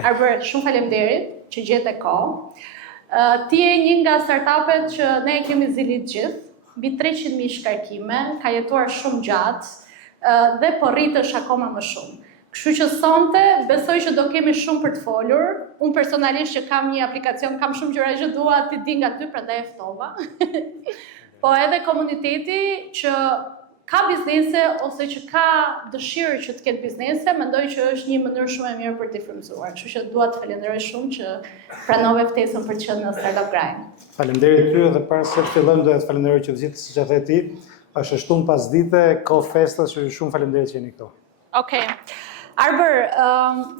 Arber, shumë faleminderit që gjete kohë. Ti je një nga startupet që ne kemi zilit gjithë, mbi 300.000 shkarkime, ka jetuar shumë gjatë dhe po rritësh akoma më shumë. Kështu që sonte, besoj që do kemi shumë për të folur. Unë personalisht që kam një aplikacion, kam shumë gjëra që dua t'i di nga ty, prandaj e ftova. Po edhe komuniteti që ka biznese ose që ka dëshirë që të ketë biznese, mendoj që është një mënyrë shumë e mirë për t'i frymëzuar. Kështu që dua të falenderoj shumë që pranove ftesën për të qenë në Startup Grind. Faleminderit ty dhe para se të fillojmë do të falenderoj që të gjithë siç e the ti. Është shtunë pas dite, kohë festës, shumë faleminderit që jeni këtu. Okej. Arber,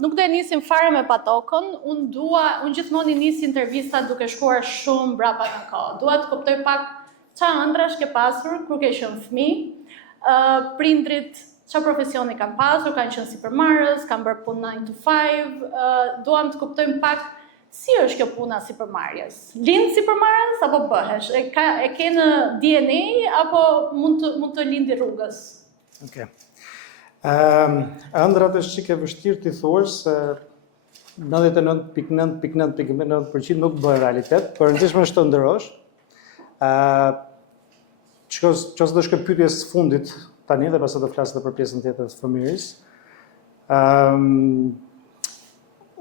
nuk do e nisim fare me patokën, unë gjithmonë i nisi intervista duke shkuar shumë brapa në kohë. Dua të kuptoj pak çfarë ëndrash ke pasur kur ke qenë fëmijë, prindrit çfarë profesioni kanë pasur, kanë qenë sipërmarrës, kanë bërë punë 9 to 5, duam të kuptojmë pak si është kjo puna sipërmarrjes. Lind sipërmarrës apo bëhesh? E ke në DNA apo mund të lindi rrugës? Okej. Ëndrat është çike vështirë t'i thuash se 99.9% nuk bëhen realitet, por rëndësishme është të ndërosh. Qëse do shkoj pyetjes së fundit tani dhe pastaj do flas edhe për pjesën tjetër të fëmijërisë.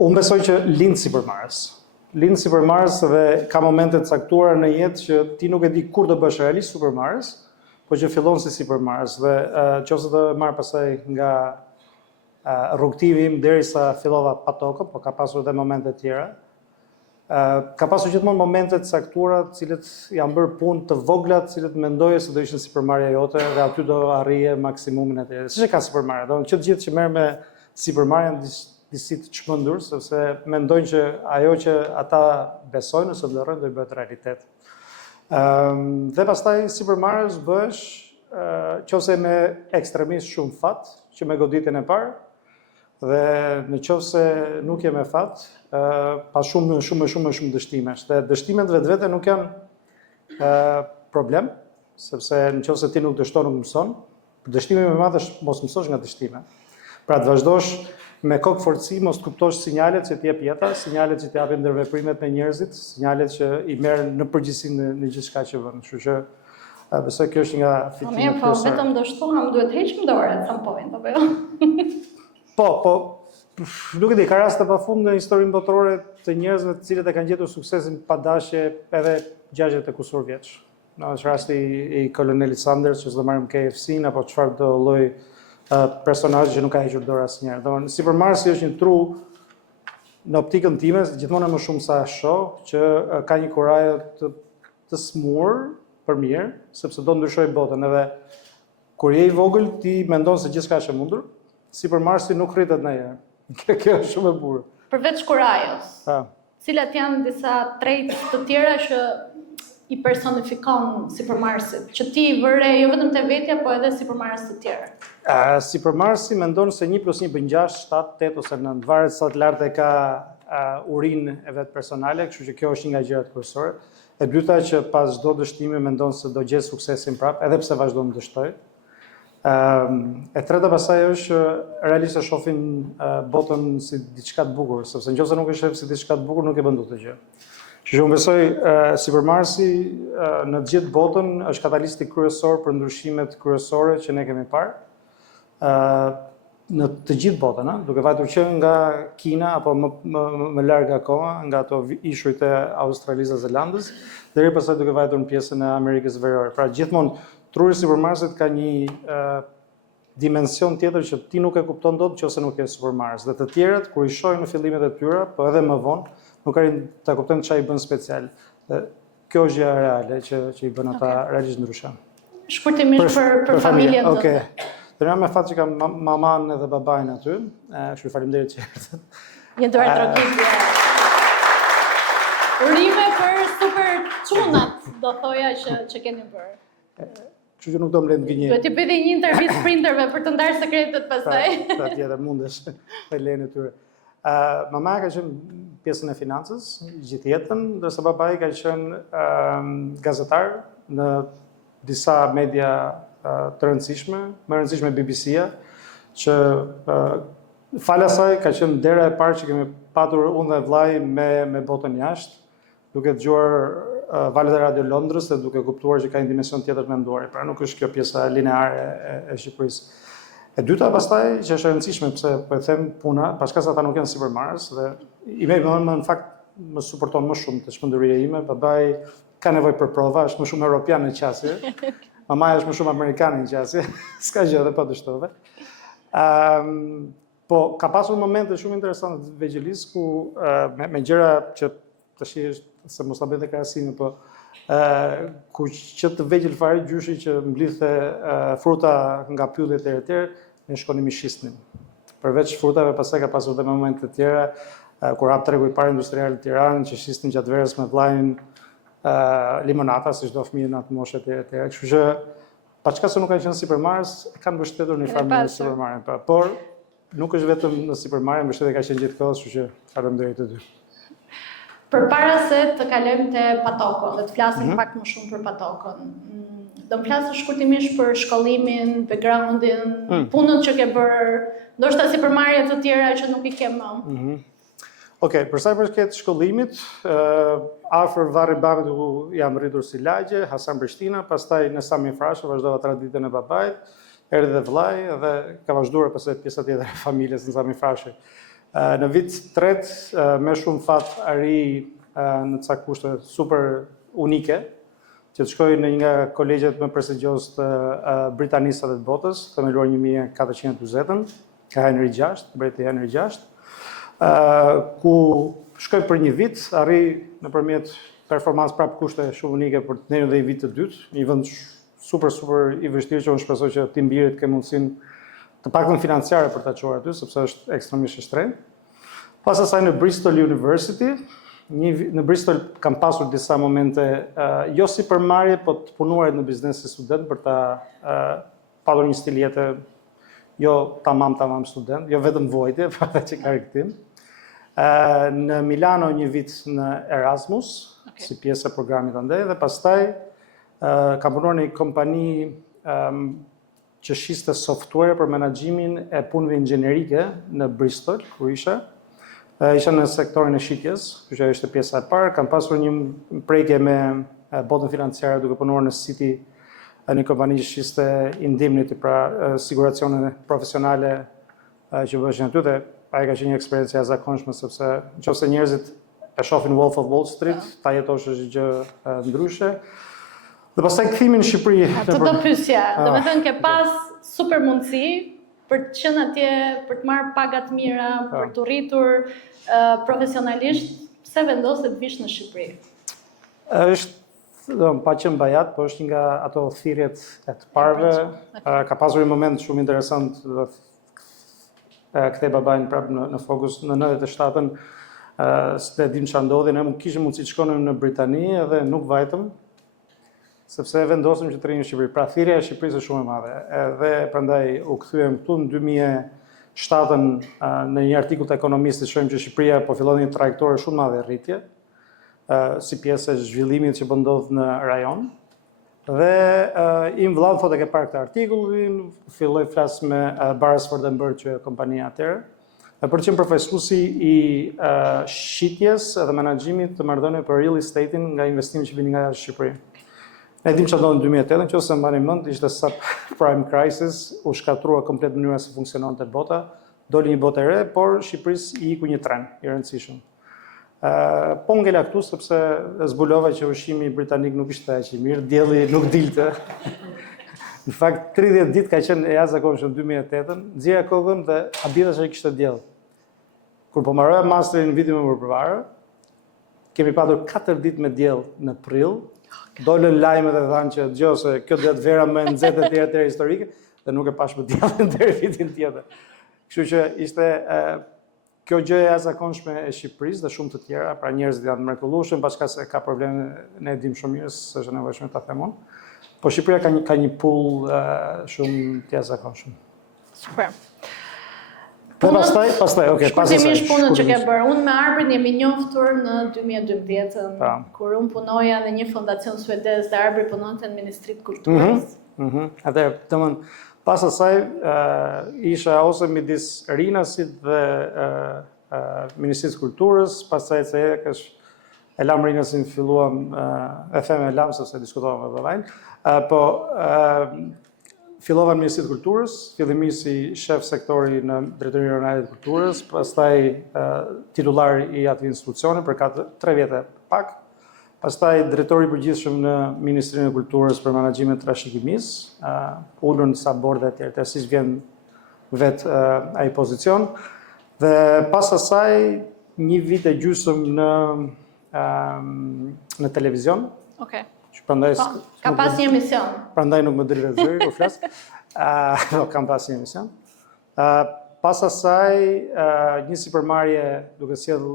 Unë besoj që lind sipërmarrës. Lind sipërmarrës dhe ka momente të caktuara në jetë që ti nuk e di kur do bësh realisht sipërmarrës, po që fillon si sipërmarrës dhe nëse do marr pastaj nga rrugtimi im derisa fillova patokën, po ka pasur edhe momente tjera. Ka pasur gjithmonë momente të caktuara, të cilët janë bërë punë të vogla, të cilët mendoje se do ishin sipërmarrja jote dhe aty do arrije maksimumin e tyre. Siç e ka sipërmarrja, do që të gjithë që merr me sipërmarrjen disi të çmendur, sepse mendojnë që ajo që ata besojnë ose vlerojnë do i bëhet realitet. Dhe pastaj sipërmarrës bësh qofse me ekstremisht shumë fat, që me goditjen e parë, dhe në qofse nuk je me fat, pas shumë dështimesh. Dhe dështimet vetvete nuk janë problem, sepse në qofse ti nuk dështon, nuk mëson. Dështimi më i madh është mos mësosh nga dështime. Pra të vazhdosh me kokë forci, mos të kuptosh sinjalet që t'jep jeta, sinjalet që t'japin ndërveprimet me njerëzit, sinjalet që i merr në përgjithësi në gjithçka që vën. Kështu që besoj kjo është nga fitimi. Po vetëm dështohem, duhet heqim dorë at some point, apo jo? Po, nuk e di, ka raste pafund në historinë botërore të njerëzve të cilët e kanë gjetur suksesin pa dashje edhe 60 e kusur vjeç. Në është rasti i kolonelit Sanders, që s'do marrim KFC-n apo çfarë do lloj personazhi që nuk ka hequr dorë asnjëherë. Domethënë sipërmarrësi është një tru në optikën time, gjithmonë më shumë sa shoh që ka një kuraje të smur për mirë, sepse do ndryshoj botën edhe kur je i vogël ti mendon se gjithçka është e mundur. Sipërmarrësi nuk rritet ndonjëherë. Kjo është shumë e bukur. Përveç kurajës, cilat janë disa trejtë të tjera që i personifikon sipërmarrësit, që ti vëre jo vetëm te vetja, po edhe sipërmarrës të tjerë? Sipërmarrësi mendon se 1 + 1 = 6, 7, 8 ose 9, varet sa të lartë e ka urinë e vet personale, kështu që kjo është një nga gjërat kryesore. E dyta që pas çdo dështimi mendon se do gjetë suksesin prap, edhe pse vazhdon të dështoj. E treta pasaj është realisht e shohin botën si diçka të bukur, sepse nëse nuk e shef si diçka të bukur, nuk e bën dot të gjë. Që unë besoj sipërmarrësi në të gjithë botën është katalisti kryesor për ndryshimet kryesore që ne kemi parë. Në të gjithë botën, duke vajtur që nga Kina apo më larg akoma, nga ato ishujt e Australisë dhe Zelandës, deri pastaj duke vajtur në pjesën e Amerikës Veriore. Pra gjithmonë truri sipërmarrësit ka një dimension tjetër që ti nuk e kupton dot nëse nuk je sipërmarrës. Dhe të tjerët kur i shohin në fillimet e tyre, po edhe më vonë, nuk arrin ta kuptojnë çfarë i bën special. Dhe kjo është gjëja reale që i bën ata realisht ndryshe. Shkurtimisht për familjen tonë. Okej. Dhe jam me fat që kam maman edhe babain aty. Kështu faleminderit që erdhët. Një dorë trokitje. Urime për super çunat, do thoja që keni bërë. Kështu që nuk do më lënë gënjej. Duhet t'i bëj një intervistë printerve për të ndarë sekretet pastaj. Patjetër mundesh me lejen e tyre. Mama ka qenë pjesën e financës gjithë jetën, ndërsa babai ka qenë gazetar në disa media të rëndësishme, më rëndësishme BBC-ja, që fal asaj ka qenë dera e parë që kemi patur unë dhe vllai me botën jashtë, duke dëgjuar valët e Radio Londrës dhe duke kuptuar që ka një dimension tjetër të menduarit. Pra nuk është kjo pjesa lineare e Shqipërisë. E dyta pastaj që është e rëndësishme pse po e them puna, paska sa ata nuk janë sipërmarrës dhe i me në fakt më suporton më shumë të çmenduria ime, babai ka nevojë për prova, është më shumë europian në qasje. Mamaja është më shumë amerikane në qasje, s'ka gjë dhe po dështove. Po ka pasur momente shumë interesante të vegjelis ku me gjëra që tash është se mos ta bëj të krahasime, po ku që të vegjël fare gjyshi që mblidhte fruta nga pyllet e tjerë, ne shkonim i shisnim. Përveç frutave, pastaj ka pasur edhe momente të tjera kur hap tregu i parë industrial të Tiranës që shisnim gjatë verës me vllain limonata, si çdo fëmijë në atë moshë të tjera. Kështu që paçka se nuk kanë qenë sipërmarrës, kanë mbështetur në familjen e sipërmarrjen, por nuk është vetëm në sipërmarrje, mbështetja ka qenë gjithkohë, kështu që faleminderit të dy. Përpara se të kalojmë te Patokon dhe të flasim pak më shumë për Patokon, do të flasësh shkurtimisht për shkollimin, backgroundin, punën që ke bërë, ndoshta sipërmarrje të tjera që nuk i ke më. Okej, për sa i përket shkollimit, afër Varri Babit ku jam rritur si lagje, Hasan Prishtina, pastaj në Sami Frashë vazhdova traditën e babait, erdhi dhe vllai dhe ka vazhduar pastaj pjesa tjetër e familjes në Sami Frashë. Në vit tret, me shumë fat arri në ca kushte super unike, që të shkoj në një nga kolegjet më prestigjioz të Britanisë dhe të botës, themeluar 1440-ën, ka Henry VI, breti Henry VI, ku shkoj për një vit, arri nëpërmjet performancë prapë kushte shumë unike për të ndenjur dhe i vit të dytë, një vend super i vështirë që unë shpresoj që ti mbirit ke mundësinë të paktën financiare për ta çuar aty, sepse është ekstremisht i shtrenjtë. Pas asaj në Bristol University, në Bristol kam pasur disa momente jo si përmarrje, po të punuarit në biznes si student për ta patur një stil jete jo tamam student, jo vetëm vojtje, por edhe që ka rikthim. Në Milano një vit në Erasmus, si pjesë e programit andej, dhe pastaj kam punuar në një kompani që shiste software për menaxhimin e punëve inxhinerike në Bristol, ku isha. Isha në sektorin e shitjes, që ishte pjesa e parë. Kam pasur një prekje me botën financiare duke punuar në City, një kompani që shiste indemnity, pra siguracione profesionale që bëshin aty, dhe ai ka qenë një eksperiencë e jashtëzakonshme, sepse nëse njerëzit e shohin Wolf of Wall Street, ta jetosh është gjë ndryshe. Dhe pastaj kthimi në Shqipëri. Atë do pyesja, do të thënë ke pas super mundësi për të qenë atje, për të marrë paga të mira, për të rritur profesionalisht, pse vendose të vish në Shqipëri? Është pa qenë bajat, po është nga ato thirrjet e të parëve. Ka pasur një moment shumë interesant dhe kthej babain prapë në fokus në 97-ën, s'e dim çfarë ndodhi, ne kishim mundësi të shkonim në Britani dhe nuk vajtëm, sepse vendosëm që të rrinim në Shqipëri. Pra thirrja e Shqipërisë është shumë e madhe. Edhe prandaj u kthyem këtu në 2007-ën në një artikull të Ekonomistit, shohim që Shqipëria po fillon një trajektore shumë madhe rritje, si pjesë e zhvillimit që po ndodh në rajon. Dhe im vëllau thotë ke parë këtë artikullin, filloi flas me Beresford & Burr që kompania atëherë. Për të qenë përfaqësuesi i shitjes dhe menaxhimit të marrëdhënieve për real estate-in nga investimet që vinin nga Shqipëria. Ne dim çfarë ndodhi në 2008, nëse mbani mend, ishte subprime crisis, u shkatrua komplet mënyra se funksiononte bota, doli një botë e re, por Shqipërisë i iku një tren i rëndësishëm. Po ngela këtu sepse zbulova që ushqimi britanik nuk ishte aq i mirë, dielli nuk dilte. Në fakt 30 ditë ka qenë e jashtëzakonshëm 2008-ën, nxjerra kokën dhe habita që kishte diell. Kur po mbarova masterin në vitin më përpara, kemi patur 4 ditë me diell në prill. Dolën lajmet dhe thanë që se kjo do të vera më e nxehtë e tjera historike dhe nuk e pash më diellin deri vitin tjetër. Kështu që ishte kjo gjë e jashtëzakonshme e Shqipërisë dhe shumë të tjera, pra njerëzit janë mrekullueshëm, paska se ka probleme, ne e dim shumë mirë, s'është nevojshme ta them unë. Po Shqipëria ka një pull shumë të jashtëzakonshëm. Super. Dhe pastaj, shkurtimisht punën që ke bërë. Unë me Arbrin jemi njohur në 2012-ën, kur unë punoja në një fondacion suedez dhe Arbri punonte në Ministrinë e Kulturës. Atëherë, domethënë, pas asaj isha ose midis Rinasit dhe Ministrisë Kulturës, pastaj CEK-sh e lam rinësin filluam, e them e lam sepse diskutova me vëllain, po fillova në Ministrinë e Kulturës, fillimisht si shef sektori në Drejtorinë Rajonale të Kulturës, pastaj titullar i atij institucioni për 3 vjet pak, pastaj drejtori i përgjithshëm në Ministrinë e Kulturës për menaxhimin e trashëgimisë, ulur në disa borde të tjerë, siç vjen vetë ai pozicion, dhe pas asaj 1 vit e gjysmë në televizion. Okej. Prandaj Ka pas një emision. Prandaj nuk më dritet zëri kur flas. Kam pas një emision. Pas asaj një sipërmarrje duke sjell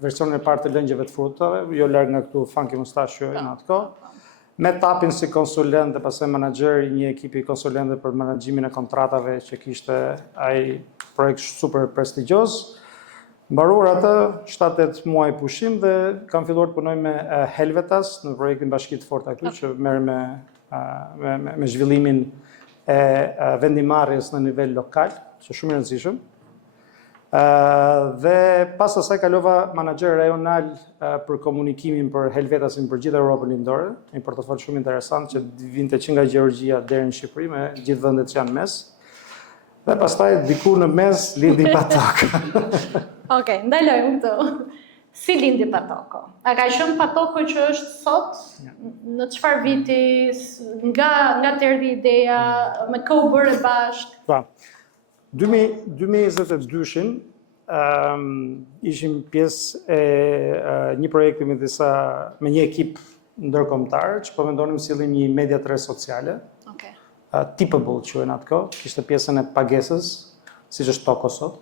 versionin e parë të lëngjeve të frutave, jo larg nga këtu Funky Mustachio në atë kohë. Me tapin si konsulent dhe pastaj menaxher i një ekipi konsulente për menaxhimin e kontratave që kishte ai projekt super prestigjioz. Mbaruar atë, 7-8 muaj pushim dhe kam filluar të punoj me Helvetas në projektin Bashki të Forta këtu, që merr me zhvillimin e vendimarrjes në nivel lokal, që është shumë i rëndësishëm. Dhe pas asaj kalova menaxher rajonal për komunikimin për Helvetasin për gjithë Europën lindore, një portofol shumë interesant që vinte që nga Gjeorgjia deri në Shqipëri me gjithë vendet që janë mes. Dhe pastaj diku në mes lindi Patoko. Okej, ndalojmë këtu. Si lindi Patoko? A ka qenë Patoko që është sot? Në çfarë viti? Nga të erdhi ideja, me kë u bëre bashkë? Pa. 2022-shin ishim pjesë e një projekti me një ekip ndërkombëtar që po mendonim sillim një media të rrjetë sociale. Okej. Tippable quhen atë kohë, kishte pjesën e pagesës, siç është Toko sot.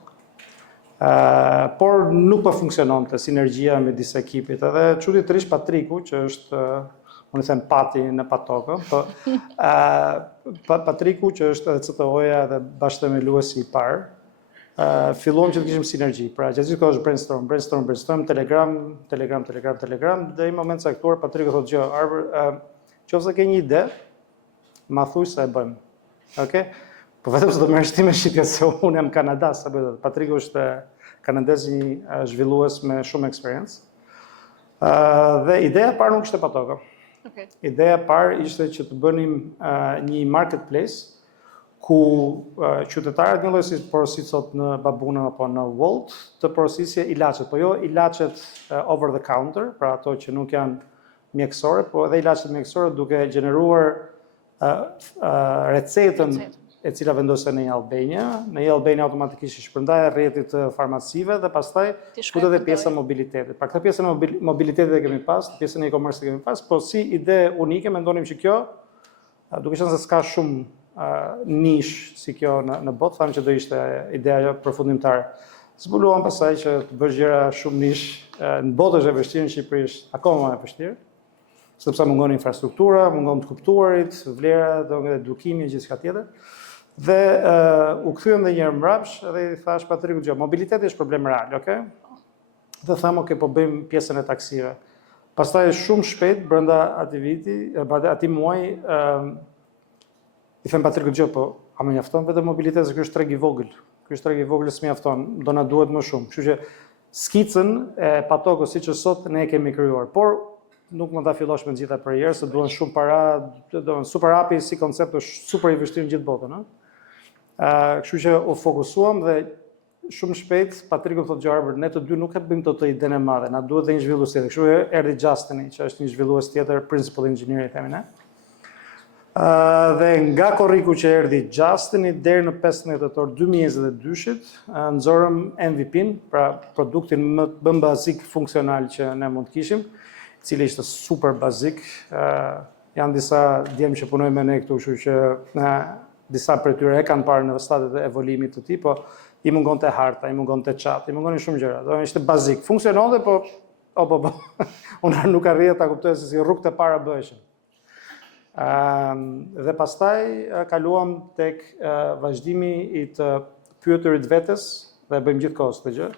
Por nuk po funksiononte sinergjia me disa ekipit. Edhe çuditërisht Patriku, që është, unë i them Pati në Patoko, po Patriku, që është edhe CTO-ja dhe bashkëthemeluesi i parë, filluam që të kishim sinergji. Pra, gjatë gjithë kohës brainstorm, Telegram, dhe i moment caktuar Patriku thotë gjë, Arbër, qofse ke një ide, ma thuj se e bëjmë. Okay? Po vetëm se do merresh ti me shitje se unë jam kanadas, sa bëhet. Patriku është kanadez një zhvillues me shumë eksperiencë. Dhe ideja e parë nuk ishte Patoko. Okay. Ideja e parë ishte që të bënim një marketplace ku qytetarët një lloj si porosit sot në Babuna apo në Wolt të porosisje ilaçet, po jo ilaçet over the counter, pra ato që nuk janë mjekësore, po edhe ilaçet mjekësore duke gjeneruar recetën e cila vendosë në Albania. Në Albania automatikisht i shpërndaj rrjetit të farmacive dhe pastaj futet edhe pjesa mobilitetit. Pra këtë pjesën e mobilitetit e kemi pas, pjesën e e-commerce e kemi pas, po si ide unike mendonim që kjo, duke qenë se s'ka shumë nish si kjo në botë, thamë që do ishte ideja përfundimtare. Zbuluam pasaj që të bësh gjëra shumë nish, në botë është e vështirë, në Shqipëri është akoma më e vështirë, sepse mungon infrastruktura, mungon të kuptuarit, vlera, edukimi, gjithçka tjetër. Dhe u kthyem dhe njëherë mbrapsh dhe i thash Patrikut gjë, mobiliteti është problem real, okay? Dhe thamë, okay, po bëjmë pjesën e taksive. Pastaj shumë shpejt brenda atij viti, atij muaji, i them Patrikut gjë, po a më mjafton vetëm mobiliteti, ky është treg i vogël. Ky është treg i vogël, s'mjafton, do na duhet më shumë. Kështu që skicën e Patokos siç është sot ne e kemi krijuar, por nuk mund ta fillosh me gjitha për herë, se duhen shumë para, super api si koncept është super i vështirë në gjithë botën, ëh. Kështu që u fokusuam dhe shumë shpejt Patriku thotë Gjarber, ne të dy nuk e bëjmë të idenë e madhe, na duhet dhe një zhvillues tjetër. Kështu erdhi Justini, që është një zhvillues tjetër, principal engineer i themi ne. Dhe nga korriku që erdhi Justini deri në 15 tetor 2022-shit, nxorëm MVP-n, pra produktin më bazik funksional që ne mund të kishim, cili ishte super bazik. Janë disa djemë që punojnë me ne këtu, kështu që disa për tyre e kanë parë në stadiet e evolimit të tij, po i mungonte harta, i mungonte chat, i mungonin shumë gjëra. Do ishte bazik. Funksiononte, po unë nuk arrija ta kuptoj se si rrugët e para bëheshin. Dhe pastaj kaluam tek vazhdimi i të pyeturit vetes, dhe bëjmë gjithkohës këtë gjë.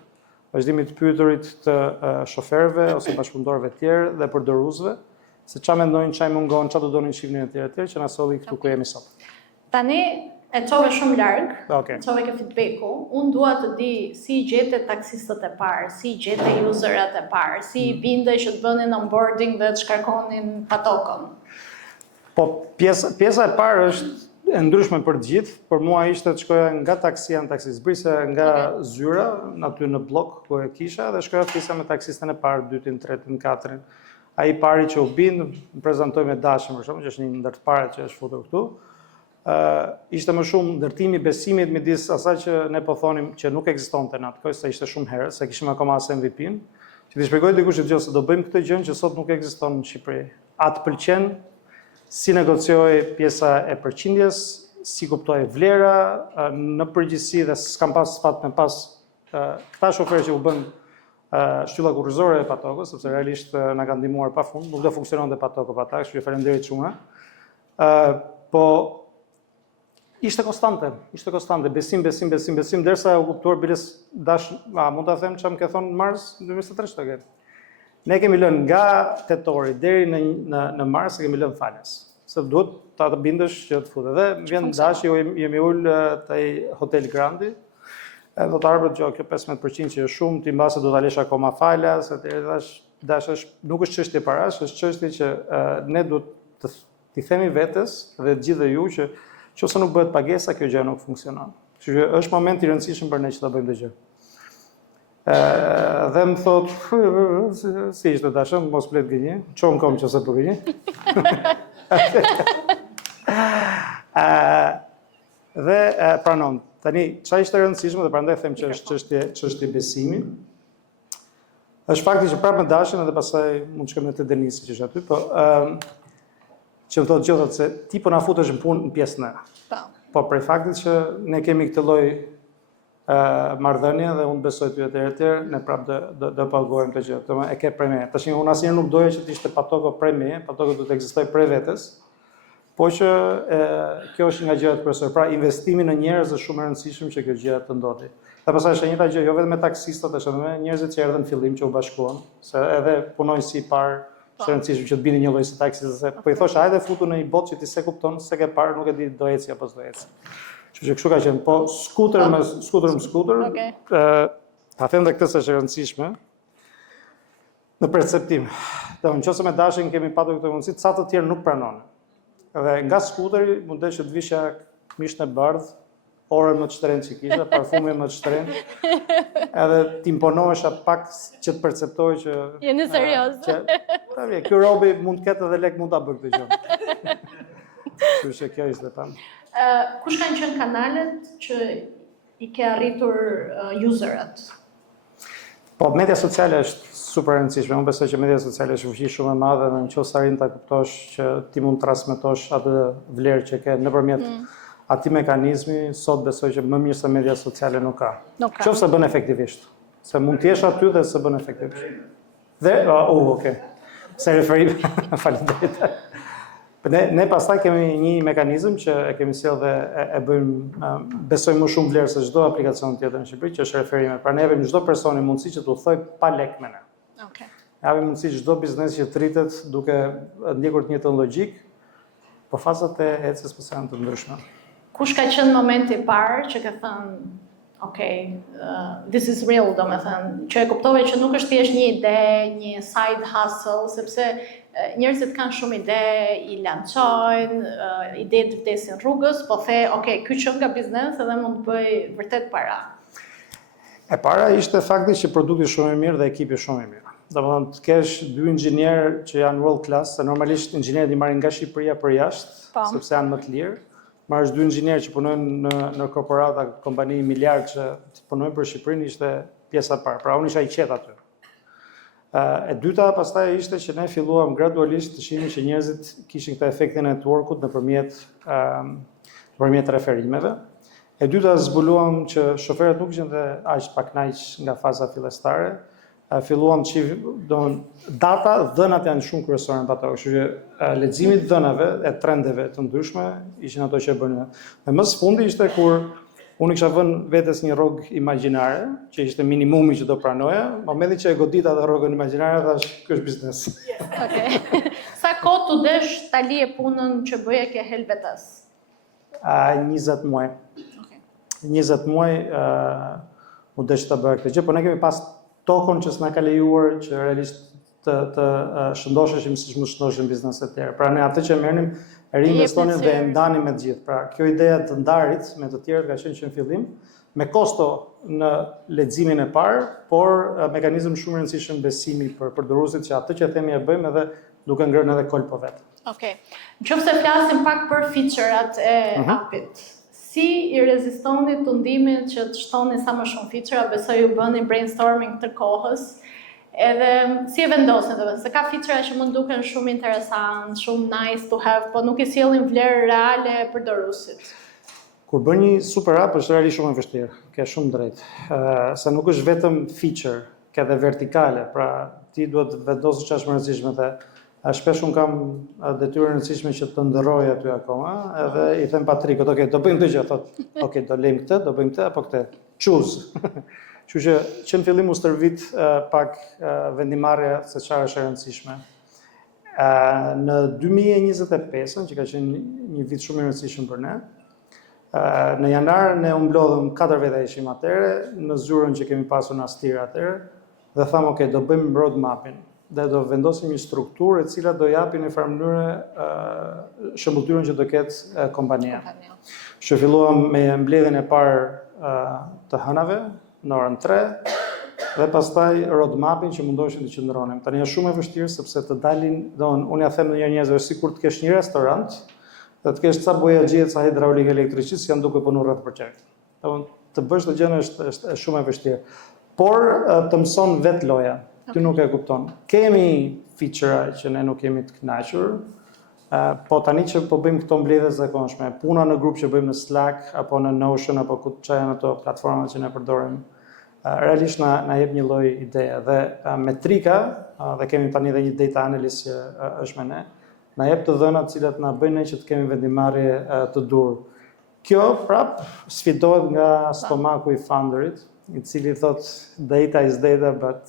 Vazhdimi të pyeturit të shoferëve ose bashkëpunëtorëve të tjerë dhe përdoruesve, se çfarë mendojnë, çfarë mungon, çfarë do donin shihnin e tjerë që na solli këtu ku jemi sot. Tani E çove shumë larg, Okej. çove ke feedbacku. Unë dua të di si i gjete taksistët e parë, si i gjete userat e parë, si i binde që të bënin onboarding dhe të shkarkonin patokën. Po pjesa e parë është e ndryshme për të gjithë, por mua ishte të shkoja nga taksia në taksi zbrise, nga zyra, aty në blok ku e kisha, dhe shkoja flisa me taksistën e parë, dytin, tretin, katrin. Ai pari që u bind, më prezantoi me Dashën për shkak që është një ndër të parët që është futur këtu. Ishte më shumë ndërtimi besimit midis asaj që ne po thonim që nuk ekzistonte në atë kohë, se ishte shumë herë, se kishim akoma as MVP-n. Që t'i shpjegoj dikush që se do bëjmë këtë gjë që sot nuk ekziston në Shqipëri. A të pëlqen, si negocioj pjesa e përqindjes, si kuptoj vlera, në përgjithësi dhe s'kam pas sfat me pas këta shoferë që u bën shtylla kurrizore e patokës, sepse realisht na kanë ndihmuar pafund, nuk do funksiononte patoko pa ta, kështu që faleminderit shumë. Po ishte konstante, besim, derisa u kuptuar biles Dash, mund ta them çam ke thon mars 2023 toke. Ne kemi lënë nga tetori deri në mars, kemi lënë falas. Se duhet ta të bindesh që të futet. Dhe vjen Dash, jemi ul te Hotel Grandi. Do të arbët gjo, kjo 15% që është shumë, ti mbase do të alesh akoma falas, Dash nuk është çështje parash, është çështje që ne duhet të t'i themi vetes dhe të gjithë ju që nëse nuk bëhet pagesa, kjo gjë nuk funksionon. Kështu që është moment i rëndësishëm për ne që ta bëjmë këtë gjë. Dhe më thot, si ishte Dashën, mos blet gënje, qonë kom që se për gënje. Dhe pranon. Tani, qa ishte rëndësishme dhe prandaj them që është çështje besimi. Është fakti që prapë me Dashën edhe pastaj mund të shkojmë te Denisi që është aty, po që më thotë gjithat se ti po na futesh në punë në pjesën e. Po prej faktit që ne kemi këtë lloj marrëdhënie dhe unë besoj ty etj, ne prapë do paguajmë këtë gjë. Domethënë e ke prej meje. Tash unë asnjëherë nuk doja që të ishte patoko prej meje, patoko do të ekzistojë prej vetes. Po që kjo është nga gjërat kryesore. Pra investimi në njerëz është shumë e rëndësishëm që kjo gjë të ndodhi. Dhe pastaj është e njëjta gjë jo vetëm me taksistët, është edhe me njerëzit që erdhën në fillim që u bashkuan, se edhe punonjësi i parë është e rëndësishme që të bini një lloj si taksistë, se po i thosh hajde futu në një botë që ti se kupton, se ke parë, nuk e di do eci apo s'do eci. Kështu që kështu ka qenë, po skuter me skuter. Ta them edhe këtë se është e rëndësishme. Në perceptim. Nëse me Dashën kemi patur këtë mundësi, ca të tjerë nuk pranonin. Dhe nga skuteri mundesh të vishja këmishën e bardhë, orën më të shtrenjtë që kisha, parfumin më të shtrenjtë, edhe t'imponohesha pak që të perceptoj që... Jeni serioz. Kjo robi mund të ketë edhe lek mund ta bëj këtë gjë. Kështu që kjo ishte tam. Kush kanë qenë kanalet që i ke arritur userat? Po, media sociale është super e rëndësishme. Unë besoj që media sociale është fuqi shumë e madhe dhe nëse arrin ta kuptosh që ti mund të transmetosh atë vlerë që ke nëpërmjet atij mekanizmi, sot besoj që më mirë se media sociale nuk ka. Qofse bën efektivisht. Se mund të jesh aty dhe se bën efektivisht. Dhe okay. Se referim, faleminderit. Ne pastaj kemi një mekanizëm që e kemi sjellë dhe e bëjmë, besoj më shumë vlerë se çdo aplikacion tjetër në Shqipëri, që është referime. Pra ne japim çdo personi mundësi që të udhëthoj pa lek me ne. Japim mundësi çdo biznes që të rritet duke ndjekur të njëjtën logjik, po fazat e ecjes po janë të ndryshme. Kush ka qenë momenti i parë që ke thënë, this is real, domethënë, që e kuptove që nuk është thjesht një ide, një side hustle, sepse njerëzit kanë shumë ide, i lançojnë, idetë vdesin rrugës, po the, ky që nga biznes edhe mund të bëj vërtet para. E para ishte fakti që produkti shumë i mirë dhe ekipi shumë i mirë. Domethënë të kesh dy inxhinierë që janë world class, se normalisht inxhinierët i marrin nga Shqipëria për jashtë, sepse janë më të lirë. Marrësh dy inxhinierë që punojnë në korporata, kompani miliard që punojnë për Shqipërinë, ishte pjesa e parë. Pra unë isha i qetë aty. E dyta pastaj ishte që ne filluam gradualisht të shihnim që njerëzit kishin këtë efektin e networkut nëpërmjet referimeve. E dyta zbuluam që shoferët nuk ishin aq pak kënaq nga faza fillestare. Filluam data, dhënat janë shumë kryesore në pato, kështu që leximi i dhënave e trendeve të ndryshme ishin ato që bënë. Dhe më së fundi ishte kur unë kisha vënë vetes një rrogë imagjinare, që ishte minimumi që do pranoja, momenti që e godita atë rrogën imagjinare, thash, ky është biznes. Sa kohë tu desh ta lije punën që bëje ke helvetas? 20 muaj. 20 muaj u desh të bëjë këtë gjë, por ne kemi pas tokën që s'na ka lejuar që realisht të shëndosheshim siç mund shëndoshim bizneset tjerë. Pra ne atë që merrnim reinvestonin dhe e ndanim me të gjithë. Pra kjo ideja të ndarit me të tjerët ka qenë që në fillim me kosto në leximin e parë, por mekanizëm shumë i rëndësishëm besimi për përdoruesit që atë që themi e bëjmë edhe duke ngrënë edhe kolpo vetë. Okej. Nëse flasim pak për featurat e appit. Si i rezistoni tundimin që të shtoni sa më shumë feature, besoj ju bëni brainstorming të kohës, edhe si e vendosni dhe se ka feature që mund duken shumë interesant, shumë nice to have, po nuk i sjellin vlerë reale përdoruesit. Kur bën një super app është realisht shumë e vështirë, ke shumë drejt. Se nuk është vetëm feature, ke edhe vertikale, pra ti duhet të vendosësh çfarë është më rëndësishme dhe shpesh unë kam detyrën e rëndësishme që të ndërroj aty akoma, edhe i them Patrikut, okay, do bëjmë këtë gjë, thotë, okay, do lejmë këtë, do bëjmë këtë apo këtë. Choose. Kështu që në fillim u stërvit pak vendimarrja se çfarë është e rëndësishme. Në 2025, që ka qenë një vit shumë i rëndësishëm për ne, në janar ne u mblodhëm 4 veta ishim atëre, në zyrën që kemi pasur në Astir atëre, dhe thamë, okay, do bëjmë roadmapin dhe do vendosim një strukturë e cila do japi në farë mënyrë shëmbulltyrën që do ketë kompania. Që filluam me mbledhjen e parë të hënave në orën 3 dhe pastaj roadmapin që mundoheshin të qëndronim. Tani është shumë e vështirë sepse të dalin, unë ja them ndonjëherë njerëzve, sikur të kesh një restorant dhe të kesh ca bojaxhie, ca hidraulik elektricist janë duke punuar rreth përqek. Të bësh të gjën është shumë e vështirë. Por të mëson vetë loja. Ty nuk e kupton. Kemi feature që ne nuk kemi të kënaqur, po tani që po bëjmë këto mbledhje zakonshme, puna në grup që bëjmë në Slack apo në Notion apo ku çfarë janë ato platformat që ne përdorim, realisht na jep një lloj ideje dhe metrika, dhe kemi tani edhe një data analyst që është me ne, na jep të dhënat të cilat na bëjnë ne që të kemi vendimarrje të durë. Kjo prap sfidohet nga stomaku i founderit, i cili thot data is data, but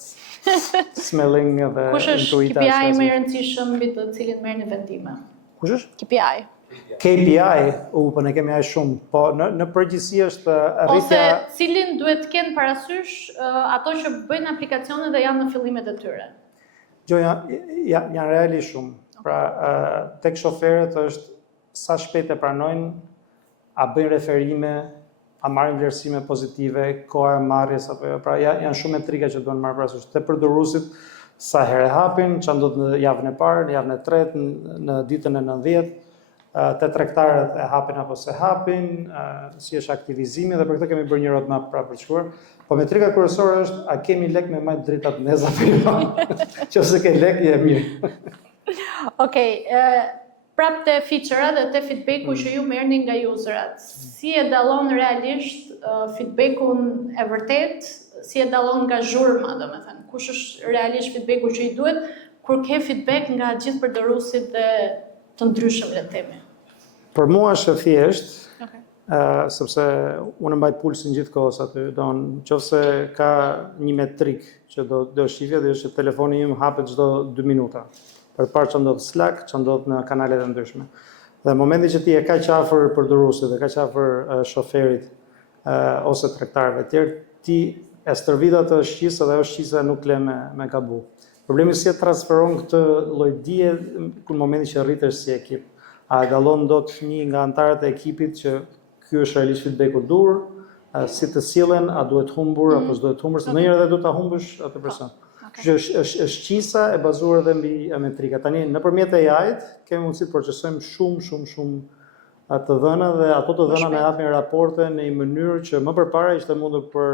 smelling dhe kush është KPI më i rëndësishëm mbi të cilin merrni vendime? Kush është? KPI. KPI, po ne kemi aq shumë, po në përgjithësi është rritja. Ose cilin duhet të kenë parasysh ato që bëjnë aplikacione dhe janë në fillimet e tyre? Jo, janë realisht shumë. Pra, tek shoferët është sa shpejt e pranojnë, a bëjnë referime, a marrin vlerësime pozitive, koha e marrjes apo jo. Pra janë shumë metrika që duhen marrë parasysh. Te përdoruesit sa herë hapin, çfarë ndodh në javën e parë, në javën e tretë, në ditën e 90, te tregtarët e hapin apo se hapin, si është aktivizimi dhe për këtë kemi bërë një roadmap pra për çuar. Po metrika kryesore është a kemi lek me majt dritat nez apo jo. Nëse ke lek je mirë. Okej, prap të feature-a dhe të feedback-u që ju merrni nga userat. Si e dallon realisht feedback-un e vërtet, si e dallon nga zhurma, domethënë, kush është realisht feedback-u që i duhet kur ke feedback nga gjithë përdoruesit dhe të ndryshëm le të themi. Për mua është e thjeshtë, sepse unë mbaj pulsin gjithkohës aty, nëse ka një metrik që do shifja dhe është që telefoni im hapet çdo 2 minuta. Për parë që ndodhë Slack, që ndodhë në kanalet e ndryshme. Dhe në momenti që ti e kaq afër përdoruesit dhe kaq afër shoferit ose tregtarëve të tjerë, ti e stërvit atë shqisë dhe ajo shqisa nuk le me gabu. Problemi si e transferon këtë lloj dije në momenti që rritesh si ekip. A dallon dot një nga anëtarët e ekipit që ky është realisht feedback-u dur, si të sillen, a duhet humbur apo s'duhet humbur, se ndonjëherë edhe do ta humbësh atë person. Është shqisa e bazuar edhe mbi metrika. Tani nëpërmjet AI-t kemi mundësi të procesojmë shumë të dhëna dhe ato të dhëna na japin raporte në një mënyrë që më përpara ishte mundur për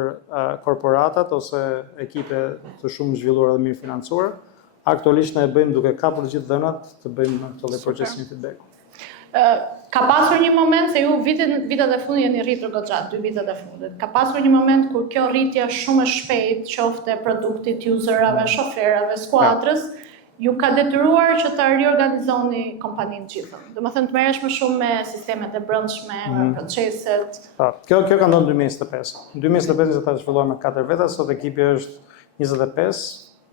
korporatat ose ekipe të shumë zhvilluara dhe mirë financuara. Aktualisht ne e bëjmë duke kapur të gjithë dhënat të bëjmë këtë lloj procesi feedback. Ka pasur një moment se ju vitet e fundit jeni rritur goxha, 2 vitet e fundit. Ka pasur një moment kur kjo rritje shumë e shpejt, qofte produktit, userave, shoferave, skuadrës, ju ka detyruar që ta riorganizoni kompaninë gjithën. Domethënë të merresh më shumë me sistemet e brendshme, me proceset. Kjo ka ndodhur në 2025. Në 2025 ata zhvilluar me 4 veta, sot ekipi është 25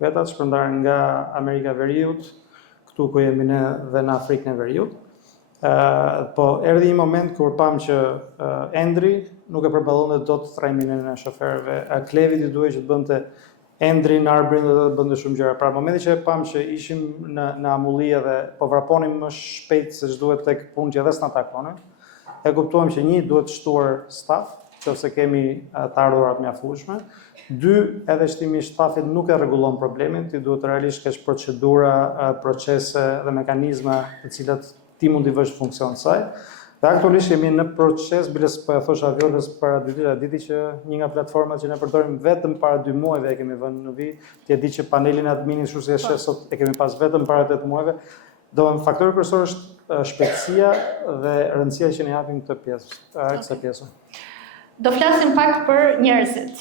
veta shpërndar nga Amerika e Veriut, këtu ku jemi ne dhe në Afrikën e Veriut. Po erdhi një moment kur pam që Endri nuk e përballonte dot trajnimin e shoferëve. Klevit i duhej që të bënte Endri në Arbrin dhe të bënte shumë gjëra. Pra momenti që e pam që ishim në amulli dhe po vraponim më shpejt se ç'duhet tek punë që edhe s'na takonin, e kuptuam që një duhet shtuar staf, nëse kemi të ardhurat mjaftshme. Dy, edhe shtimi i stafit nuk e rregullon problemin, ti duhet realisht kesh procedura, procese dhe mekanizma të cilat ti mund t'i vësh funksion saj. Dhe aktualisht jemi në proces, biles po e thosha Violës para 2 ditë, diti që një nga platformat që ne përdorim vetëm para 2 muajve e kemi vënë në vi, ti e di që panelin adminit shu si e sheh sot e kemi pas vetëm para 8 muajve. Faktori kryesor është shpejtësia dhe rëndësia që ne japim këtë pjesë. Do flasim pak për njerëzit.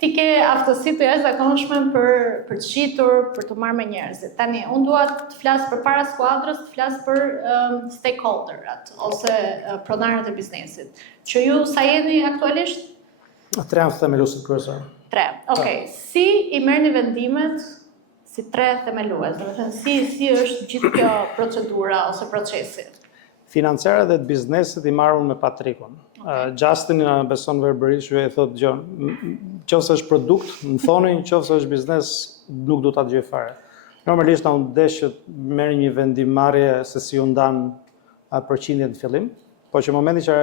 Ti ke aftësi të jashtëzakonshme për të shitur, për të marrë me njerëzit. Tani, unë dua të flas përpara skuadrës, të flas për stakeholderat ose pronarët e biznesit. Që ju sa jeni aktualisht? 3 janë themeluesit kryesor. 3. Okej. Si i merrni vendimet si 3 themelues? Do të thënë si është gjithë kjo procedura ose procesi? Financiarët dhe të biznesit i marrën me Patrikun. Justin na beson verbërisht, e thotë Gjon, nëse është produkt, më thoni, nëse është biznes, nuk do ta dëgjoj fare. Normalisht na desh që merr një vendimmarrje se si u ndan përqindjet në fillim, po që në momentin që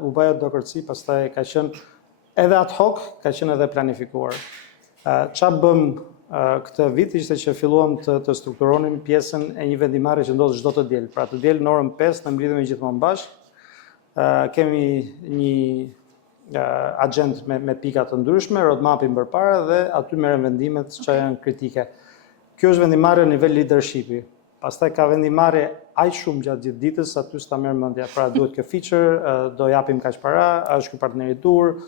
u bë ajo dokërci, pastaj ka qenë edhe ad hoc, ka qenë edhe planifikuar. Ç'a bëm këtë vit ishte që filluam të strukturonim pjesën e një vendimmarrje që ndodh çdo të diel. Pra të diel në orën 5 ne mblidhemi gjithmonë bashkë. Kemi një agent me pika të ndryshme, roadmapin përpara dhe aty merren vendimet që janë kritike. Kjo është vendimmarrje në nivel leadershipi. Pastaj ka vendimmarrje aq shumë gjatë gjithë ditës, aty s'ta merr mendja. Pra duhet kjo feature, do japim kaq para, a është ky partneri dur,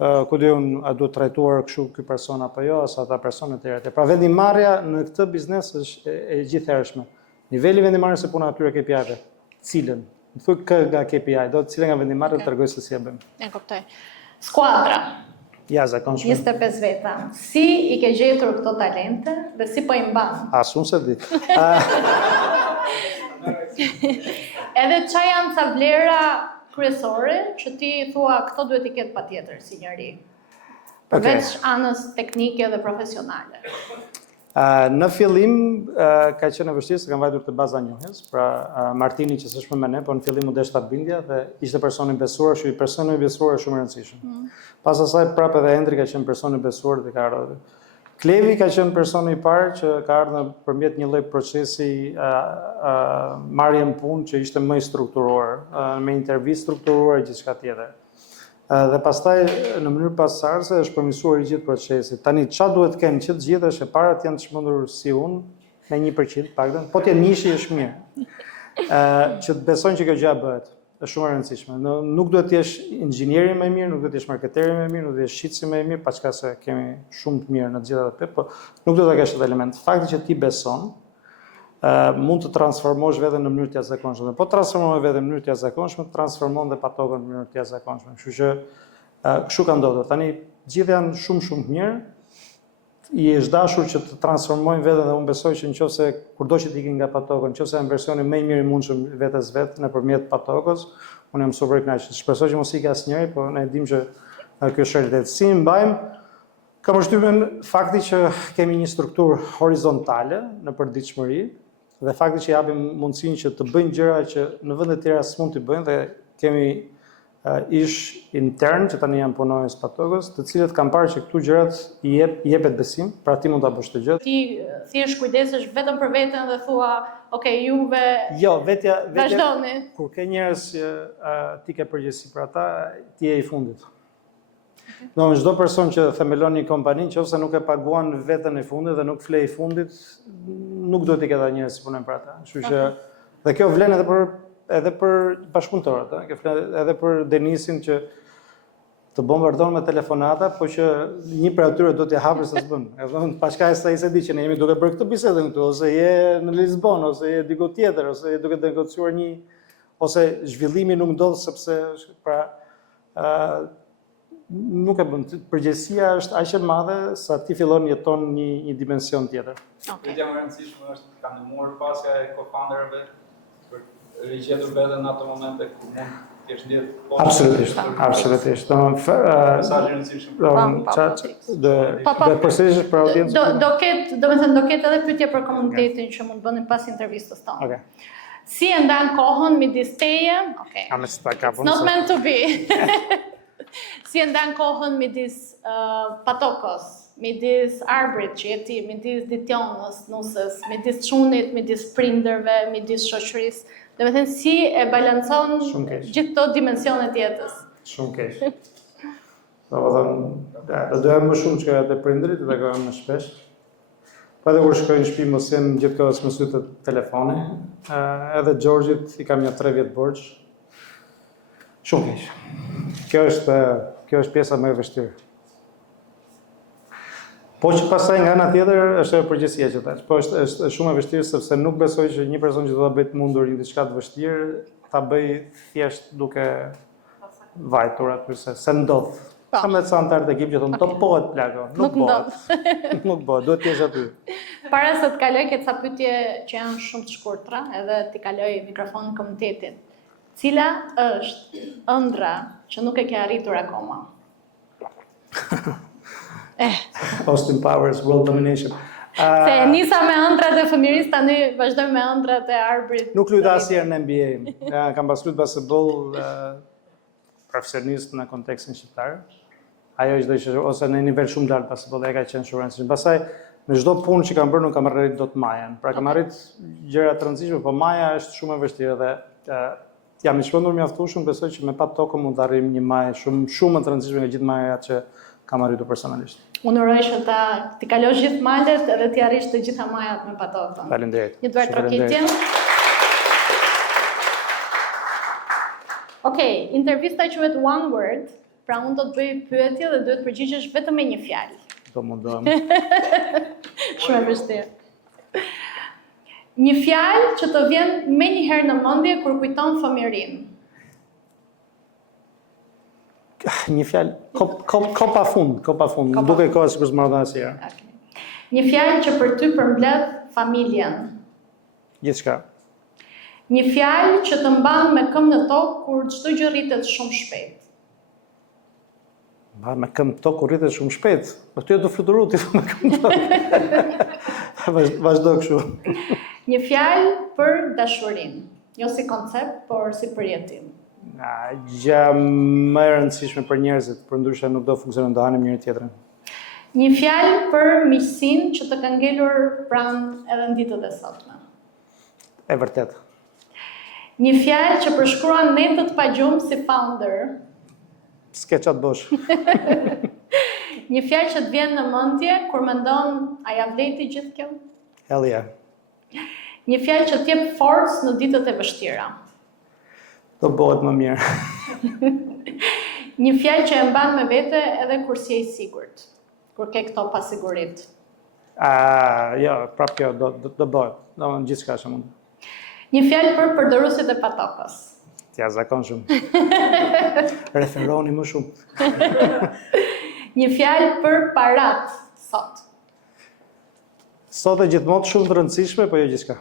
ku a duhet trajtuar kështu ky person apo jo, ose ata personet e tjerë. Pra vendimmarrja në këtë biznes është e gjithëhershme. Niveli vendimmarrjes së punës atyre KPI-ve, cilën më thuaj kë nga KPI, do të cilën nga vendimmarrja tregoj se si e bëjmë. E kuptoj. Skuadra. Ja, zakonshme. 25 veta. Si i ke gjetur këto talente dhe si po i mban? Unë se di. Edhe ç'a janë ca vlera kryesore që ti thua këto duhet i ketë patjetër si njeri? Përveç anës teknike dhe profesionale. Në fillim ka qenë e vështirë se kam vajtur te baza njohjes, pra Martini që s'është më me ne, po në fillim u desh ta bindja dhe ishte person i besuar, që i person i besuar është shumë i rëndësishëm. Pas asaj prapë edhe Endri ka qenë person i besuar dhe ka ardhur. Klevi ka qenë personi i parë që ka ardhur përmjet një lloj procesi marrje në punë që ishte më i strukturuar, me intervistë strukturuar e gjithçka tjetër. Dhe pastaj në mënyrë pasardhëse është përmirësuar i gjithë procesi. Tani ç'a duhet të kenë që të gjithë është e para të janë të çmendur si unë, me 1% paktën, po të jenë mishi është mirë. Që të besojnë që kjo gjë bëhet. Është shumë e rëndësishme. Nuk duhet të jesh inxhinieri më i mirë, nuk duhet të jesh marketeri më i mirë, nuk duhet të jesh shitsi më i mirë, paçka se kemi shumë të mirë në të gjitha ato, po nuk duhet ta kesh atë element. Fakti që ti beson mund të transformosh veten në mënyrë të jashtëzakonshme. Po transformon veten në mënyrë të jashtëzakonshme, transformon dhe patokën në mënyrë të jashtëzakonshme. Kështu që kështu ka ndodhur. Tani gjithë janë shumë të mirë. I është dashur që të transformojnë veten dhe unë besoj që nëse kurdo që të ikin nga patokën, nëse janë versioni më i mirë i mundshëm vetes vet nëpërmjet patokës, unë jam super i kënaqur. Shpresoj që mos ikë asnjëri, po ne dimë që kjo është realitet. Si mbajmë? Kam përshtypjen fakti që kemi një strukturë horizontale në përditshmëri dhe fakti që japim mundësinë që të bëjnë gjëra që në vende të tjera s'mund t'i bëjnë dhe kemi ish intern që tani janë punonjës patokës, të cilët kanë parë që këtu gjërat i jepet besim, pra ti mund ta bësh të gjë. Ti thjesht kujdesesh vetëm për veten dhe thua, okay, juve Jo, vetja vazhdoni. Kur ke njerëz që ti ke përgjegjësi për ata, ti je i fundit. Do çdo person që themelon një kompani, nëse nuk e paguan veten e fundit dhe nuk flej i fundit, nuk duhet i ketë njerëz që punojnë për ata. Kështu që dhe kjo vlen edhe për bashkëpunëtorët, kjo vlen edhe për Denisin që të bombardon me telefonata, po që një prej atyre do t'ia hapësh se s'bën. Edhe paçka ai se di që ne jemi duke bërë këtë bisedë këtu, ose je në Lisbon, ose je diku tjetër, ose je duke negociuar ose zhvillimi nuk ndodh sepse pra nuk e bën. Përgjegjësia është aq e madhe sa ti fillon jeton një dimension tjetër. Gjëja më e rëndësishme është ka ndihmuar pasja e co-founderëve për rigjetur veten në ato momente ku mund t'jesh ndjetë po. Absolutisht. Mesazh i rëndësishëm. Do përsërisësh për audiencën? Do ketë edhe pyetje për komunitetin që mund bënin pas intervistës tonë. Okej. Si e ndan kohën midis teje? Okej. A me s'ta kapun. It's not meant to be. Si e ndan kohën midis Patokos, midis Arbrit që jeti, midis Ditionës, Nusës, midis çunit, midis prindërve, midis shoqërisë. Do të thënë si e balancon gjithë këto dimensione të jetës. Shumë keq. Do doja më shumë që të prindrit, të takohem më shpesh. Po edhe kur shkoj në shtëpi mos jem gjithkohës me sy të telefoni. Edhe Gjorgjit i kam një 3 vjet borxh. Shumë keq. Kjo është pjesa më e vështirë. Po që pastaj nga ana tjetër është e përgjithësia që thash. Po është shumë e vështirë sepse nuk besoj që një person që do ta bëj të mundur një diçka të vështirë ta bëj thjesht duke vajtur aty se ndodh. Kam edhe sa antar të ekip që thonë do bëhet plako, nuk bëhet. Nuk bëhet, duhet të jesh aty. Para se të kaloj ke ca pyetje që janë shumë të shkurtra, edhe t'i kaloj mikrofonin komunitetit. Cila është ëndra që nuk e ke arritur akoma? Austin Powers, World Domination. Se nisa me ëndrat e fëmirisë, tani vazhdoj me ëndrat e Arbrit. Nuk luajta asnjëherë në NBA. Kam pas luajtur basketbol profesionist në kontekstin shqiptar. Ajo është ose në nivel shumë lart basketbolli ka qenë shumë rëndësishme. Pastaj në çdo punë që kam bërë nuk kam arrit dot majën. Pra kam arrit gjëra të rëndësishme, por maja është shumë e vështirë dhe jam i shpendur mjaftueshëm, besoj që me pa tokë mund të arrijm një majë shumë të rëndësishme nga gjithë majat që kam arritur personalisht. Unë uroj që ti kalosh gjithë malet edhe ti arrish të gjitha majat me pa tokë. Faleminderit. Një duart rokitje. Okej, intervista quhet One Word, pra unë do të bëj pyetje dhe duhet përgjigjesh vetëm me një fjalë. Do mundohem. Shumë e vështirë. Një fjalë që të vjen menjëherë në mendje kur kujton fëmijërinë. Një fjalë, ko pa fund. Duke kohë sikur s'më ardha asnjëherë. Okay. Një fjalë që për ty përmbledh familjen. Gjithçka. Një fjalë që të mban me këmbë në tokë kur çdo gjë rritet shumë shpejt. Mban me këmbë në tokë kur rritet shumë shpejt. Po ty do fluturo ti me këmbë në tokë. Vazhdo kështu. Një fjalë për dashurinë, jo si koncept, por si përjetim. Gjë më e rëndësishme për njerëzit, për ndryshe nuk do funksionon, do hanim njëri tjetrin. Një fjalë për miqësinë që të ka ngelur pranë edhe në ditët e sotme. E vërtet. Një fjalë që përshkruan netët pa gjumë si founder. S'ke çat bosh. Një fjalë që të vjen në mendje kur mendon a ja vleti gjithë kjo? Hell yeah. Një fjalë që t'jep forcë në ditët e vështira. Do bëhet më mirë. Një fjalë që e mban me vete edhe kur si je i sigurt, kur ke këto pasigurit. Jo, prap kjo do bëhet. Do gjithçka që mund. Një fjalë për përdoruesit e patokës. Ja, zakonshëm. Referoni më shumë. Një fjalë për parat sot. Sot e gjithmonë shumë të rëndësishme, po jo gjithçka.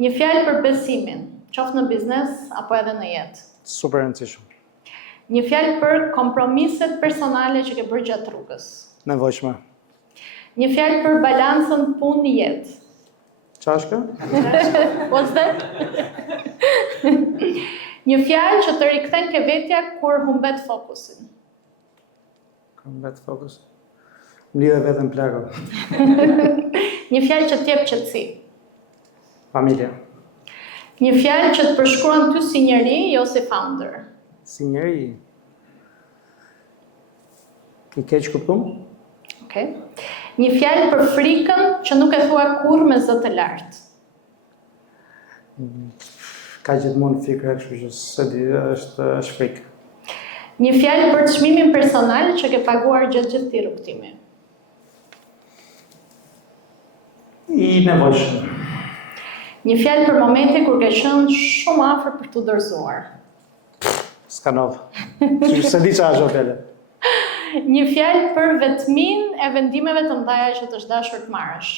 Një fjalë për besimin, qoftë në biznes apo edhe në jetë. Super rëndësishme. Një fjalë për kompromiset personale që ke bërë gjatë rrugës. Nevojshme. Një fjalë për balancën punë-jetë. Qa është kjo? What's that? Një fjalë që të rikthen ke vetja kur humbet fokusin. Humbet fokusin. Mlidhe vetën plako. Një fjalë që t'jep qetësi. Familja. Një fjalë që të përshkruan ty si njeri, jo si founder. Si njeri. I keq kuptum? Okay. Një fjalë për frikën që nuk e thua kurrë me zë të lartë. Ka gjithmonë frikë, kështu që se di, është frikë. Një fjalë për çmimin personal që ke paguar gjatë gjithë këtij rrugtimi. I nevojshëm. Një fjalë për momente kur ke qenë shumë afër për t'u dorëzuar. Skanov. Se di çfarë është fjala. Një fjalë për vetminë e vendimeve të mëdha që të dashur të marrësh.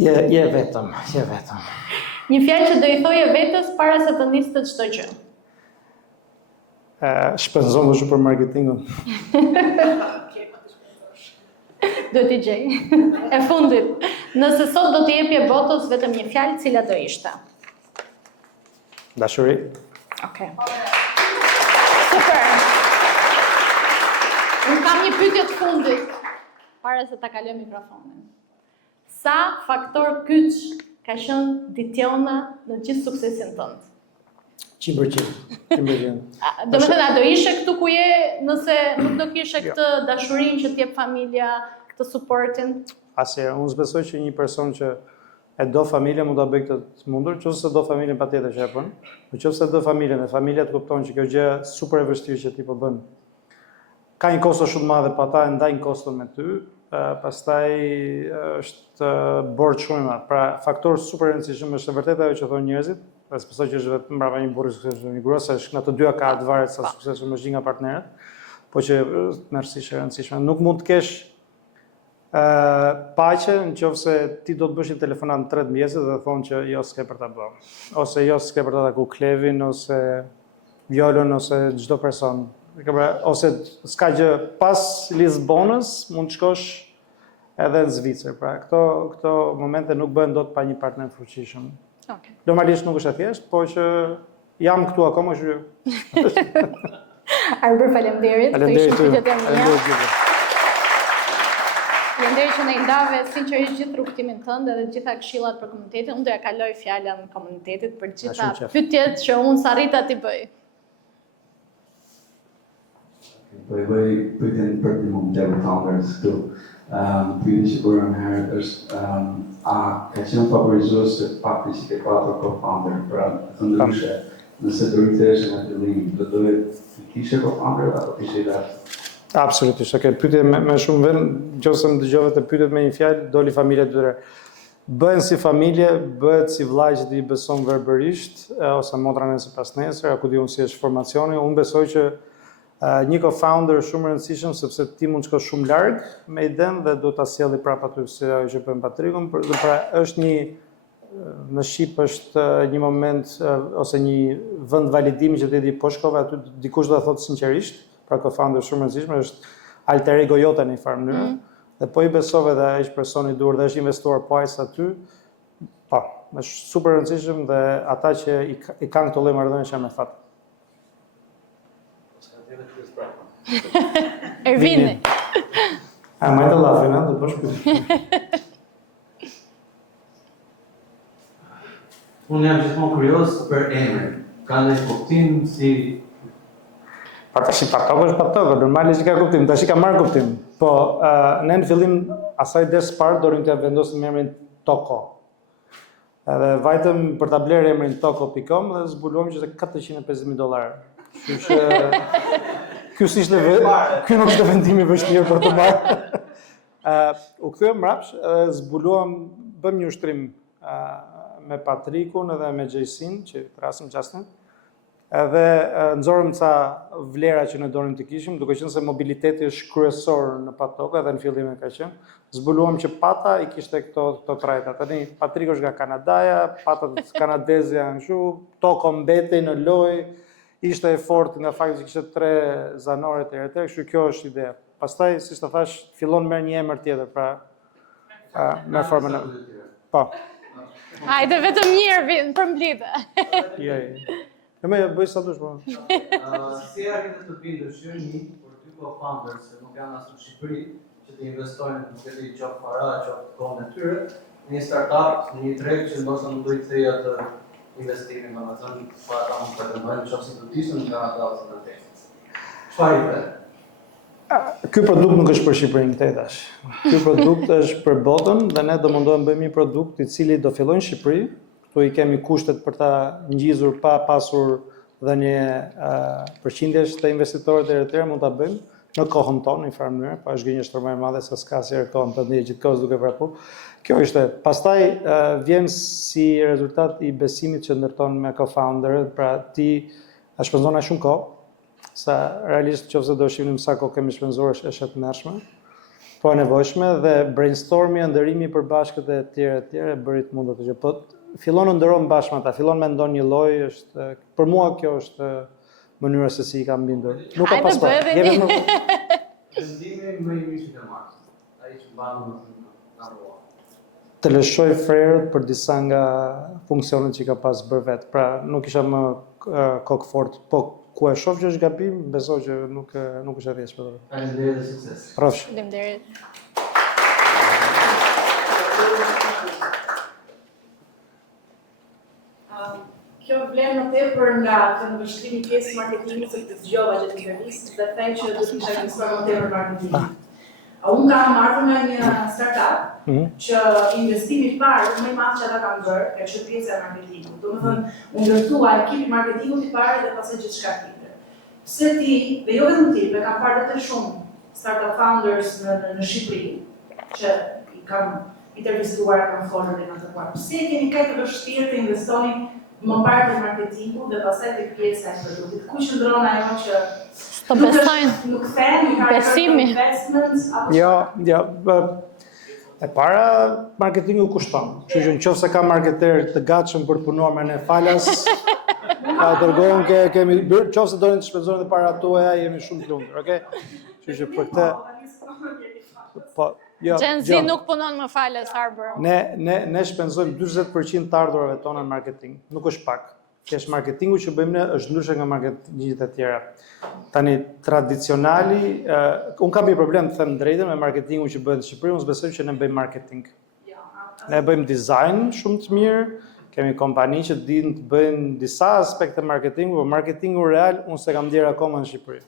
Je vetëm. Një fjalë që do i thoje vetes para se të niste çdo gjë. Shpenzon më shumë për marketingun. Do t'i gjej. E fundit. Nëse sot do t'i jepje botës vetëm një fjalë, cila do ishte? Dashuri. Okej. Super. Unë kam një pyetje të fundit para se ta kaloj mikrofonin. Sa faktor kyç ka qenë ditjona në gjithë suksesin tënd? 100%. Do me thënë, a do ishe këtu ku je nëse nuk do kishe këtë dashurinë që t'jep familja, këtë supportin? Asnjëherë, unë besoj që një person që e do familjen mund ta bëj këtë të mundur, nëse do familjen patjetër që e bën. Nëse do familjen, e familja të kupton që kjo gjë super e vështirë që ti po bën. Ka një kosto shumë të madhe, pa ata e ndajnë koston me ty, pastaj është borxh shumë i madh. Pra, faktor super i rëndësishëm është vërtet ajo që thonë njerëzit, dhe besoj që është vetëm mbrapa një burri suksesshëm, një grua, se është nga të dyja ka të varet sa suksesshëm është një nga partnerët, po që tmerrsisht e rëndësishme. Nuk mund të kesh paqe nëse ti do të bësh një telefonat në 3 mëngjesit dhe thonë që jo s'ke për ta bërë, ose jo s'ke për ta taku Klevin, ose Violën, ose çdo person. Ose s'ka gjë pas Lisbonës, mund të shkosh edhe në Zvicër. Pra, këto momente nuk bëhen dot pa një partner fuqishëm. Okay. Normalisht nuk është e thjeshtë, po që jam këtu akoma, që Arber, faleminderit. Faleminderit ty. Faleminderit që na i ndave sinqerisht gjithë rrugtimin tënd edhe të gjitha këshillat për komunitetin. Unë do ja kaloj fjalën komunitetit për gjitha pyetjet që unë s'arrita t'i bëj. Do i bëj pyetjen për minimum level founders këtu. Pyetja që bërëm herë është a ka qenë favorizues të fakti që ke 4 co-founder, pra të ndryshe, nëse do rrithesh nga fillimi, do të kishe co-founder apo kishe dash? Absolutisht, pyetje me shumë vend, nëse më dëgjove të pyetjet me një fjalë, doli familja dy herë. Bëhen si familje, bëhet si vllaj që ti beson verbërisht, ose motra nëse pas nesër, ku di unë si është formacioni. Unë besoj që një co-founder është shumë rëndësishëm sepse ti mund të shkosh shumë larg me idenë dhe do ta sjelli prapë aty si ajo që bën Patrikun, pra është një në Shqip është një moment ose një vend validimi që ti di po shkove aty, dikush do ta thotë sinqerisht, pra co-founder shumë rëndësishëm, është alter ego jote në një farë mënyrë. Dhe po i besove dhe ai është person i dur dhe është investuar po aq aty. Po, është super rëndësishëm dhe ata që i kanë këto lloj marrëdhënie janë me fat. Ervini. A më të lafin, do bësh pyetje. Unë jam gjithmonë kurioz për emrin. Ka një kuptim si Tash patoko është patoko, normalisht ka kuptim, tash ka marrë kuptim. Po, ne në fillim asaj des parë dorim t'ia vendosim emrin Toko. Edhe vajtëm për ta blerë emrin Toko.com dhe zbuluam që ishte $450,000. Kështu që ky nuk ishte vendimi i vështirë për të marrë. U kthyem mbrapsht, zbuluam, bëm një ushtrim me Patrikun edhe me Gjejsin, që trasim qastin. Edhe nxorëm ca vlera që ne donim të kishim, duke qenë se mobiliteti është kryesor në Patokë, edhe në fillim e ka qenë. Zbuluam që Pata i kishte këto trajta. Tani Patrik është nga Kanadaja, patat kanadeze janë kështu, Toko mbetej në lojë, ishte e fortë nga fakti që kishte 3 zanore të tjerë, kështu kjo është ideja. Pastaj, siç të thash, fillon merr një emër tjetër, pra me formën e. Po. Hajde vetëm një Ervin për mblidhe. Jo. Me bëj sa dush, po. Si arritet të bëjë dëshirë për ty co-founders që nuk janë as në Shqipëri, që të investojnë në këtë qoftë para, qoftë kohën e tyre, në një startup, në një treg që ndoshta nuk do i kthej atë investimin, domethënë, pa ata mund të pretendojnë nëse do të ishte nga ata ose nga Texas. Çfarë i bën? Ky produkt nuk është për Shqipërinë këtë tash. Ky produkt është për botën dhe ne do mundohem bëjmë një produkt i cili do fillojë në Shqipëri. Këtu i kemi kushtet për ta ngjizur pa pasur dhënie përqindjesh të investitorëve të tjerë, mund ta bëjmë në kohën tonë në farë mënyrë, pa është gënjeshtër më e madhe se s'ka si kohën të ndjej gjithkohës duke vrapur. Kjo ishte. Pastaj vjen si rezultat i besimit që ndërton me co-founderët, pra ti shpenzon aq shumë kohë, sa realisht nëse do shihnim sa kohë kemi shpenzuar është e tmerrshme. po e nevojshme dhe brainstormi, ndërimi i përbashkët e tjerë bëri të mundur të gjë. Po fillon të ndëron bashkë me ata, fillon me ndonjë një lloj, është për mua kjo është mënyra se si i kam bindur. Nuk ka Hajde, pas bëj edhe Jemi një. më Vendimi më i mirë që ke marrë. Ai që mban më të rrua. të lëshoj frerët për disa nga funksionet që ka pas bërë vetë. Pra, nuk isha më kokë fort, po ku e shoh që është gabim, besoj që nuk është e thjeshtë për. Faleminderit dhe sukses. Rrofsh. Faleminderit. Kjo vlen më tepër nga këndvështrimi i pjesë marketingit se të dëgjova gjatë intervistës dhe them që do të kisha investuar më tepër marketing. Unë kam ardhur nga një startup që investimi i parë më i madh që ata kanë bërë ka qenë pjesa e marketingut. Domethënë, u ndërtua ekipi i marketingut i parë dhe pastaj gjithçka tjetër. Pse ti, dhe jo vetëm ti, me kam parë të shumë startup founders në Shqipëri, që i kam intervistuar, kam folur dhe kam takuar. Pse keni kaq të vështirë të investoni më parë te marketingu dhe pastaj tek pjesa e produktit? Ku qëndron ajo që Të besojnë. nuk thënë, nuk ka Besimi. investment apo Jo, e para marketingu kushton. Kështu që nëse ka marketer të gatshëm për të punuar me ne falas, dërgojmë kemi bërë, nëse doni të shpenzoni para tuaja, jemi shumë të lumtur, okay? Kështu që për këtë po jo. Gen Z nuk punon më falas Harbor. Ne shpenzojmë 40% të ardhurave tona në marketing. Nuk është pak. Kesh marketingu që bëjmë ne është ndryshe nga marketinget e tjera. Tani tradicionali, unë kam një problem të them drejtën me marketingun që bëhet në Shqipëri, unë besoj që ne bëjmë marketing. Ne bëjmë design shumë të mirë, kemi kompani që dinë të bëjnë disa aspekte marketingu, por marketingu real unë se kam ndjerë akoma në Shqipëri.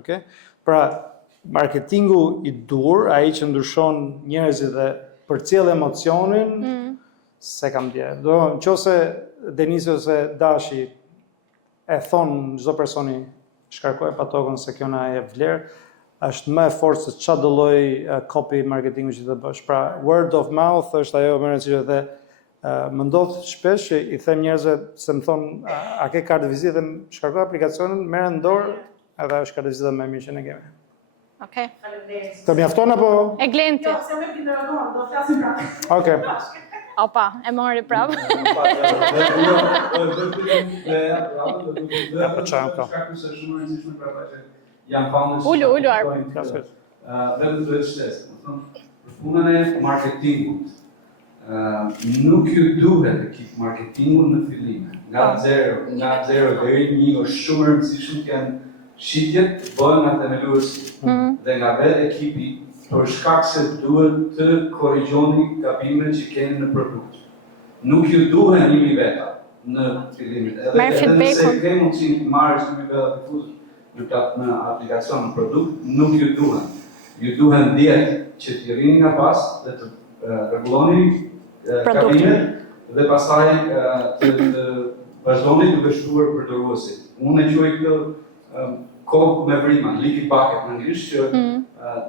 Okay? Pra, marketingu i dur, ai që ndryshon njerëzit dhe përcjell emocionin, se kam ndjerë. Do nëse Denisi ose Dashi e thon çdo personi shkarkoj pa tokën se kjo na e vlerë, është më e fortë se çdo lloj copy marketingu që të bësh. Pra, word of mouth është ajo më e rëndësishme dhe më ndodh shpesh që i them njerëzve se më thon a ke kartë vizitë dhe shkarkoj aplikacionin, merr në dorë, edhe ajo është kartë vizitë më e mirë që ne kemi. Okej. faleminderit. Të mjafton apo? E Glenti. Jo, se më pindoron, do flasim prapë. Okej. Opa, e mori prapë. Ulu, Arpo. Vetëm duhet shtesë. Për punën e marketingut, nuk ju duhet ekip marketingu në fillime. Nga zero deri një është shumë e rëndësishme që janë shitjet bëhen nga themeluesi dhe nga vetë ekipi për shkak se duhet të korrigjoni gabimet që keni në produkt. Nuk ju duhen 1000 veta në fillimin. Edhe nëse ke mundësinë të marrësh 1000 veta difuz në aplikacion në produkt, nuk ju duhen. Ju duhen 10 që t'i rini nga pas dhe të rregulloni gabimet dhe pastaj të vazhdoni të vështuar përdoruesit. Unë e quaj këtë kohë me vrima, leaky bucket në anglisht, që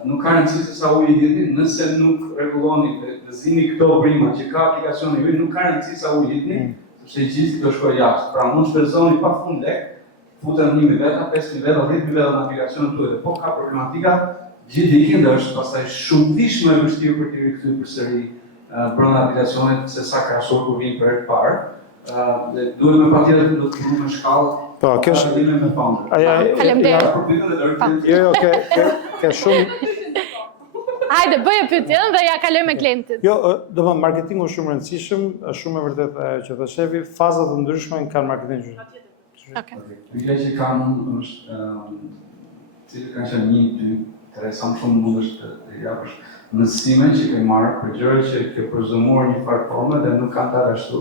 nuk ka rëndësi se sa ujë hidhni, nëse nuk rregulloni dhe zini këto vrima që ka aplikacioni juaj, nuk ka rëndësi sa ujë hidhni, sepse gjithë do shkojë jashtë. Pra mund shpenzoni pafund lek, futen 1000 veta, 5000 veta, 10000 veta në aplikacionet tuaja, dhe po ka problematika, gjithë ikin dhe është pastaj shumëtish më e vështirë për t'i rikthyer përsëri brenda aplikacionit se sa krahasuar kur vin për herë të parë. Dhe duhet me patjetër të punojmë me shkallë. Po, kjo është me founder. Faleminderit. Jo, ke shumë. Hajde, bëje pyetjen dhe ja kaloj me Glentit. Jo, domethënë marketingu është shumë rëndësishëm, është shumë e vërtetë ajo që thotë shefi, faza të ndryshme kanë marketing. Okej. Pyetja që kam është cilë kanë qenë 1, 2, 3, sa më shumë mundesh të japësh mësime që ke marrë për gjëra që ke prezumuar një farë forme dhe nuk kanë të ashtu,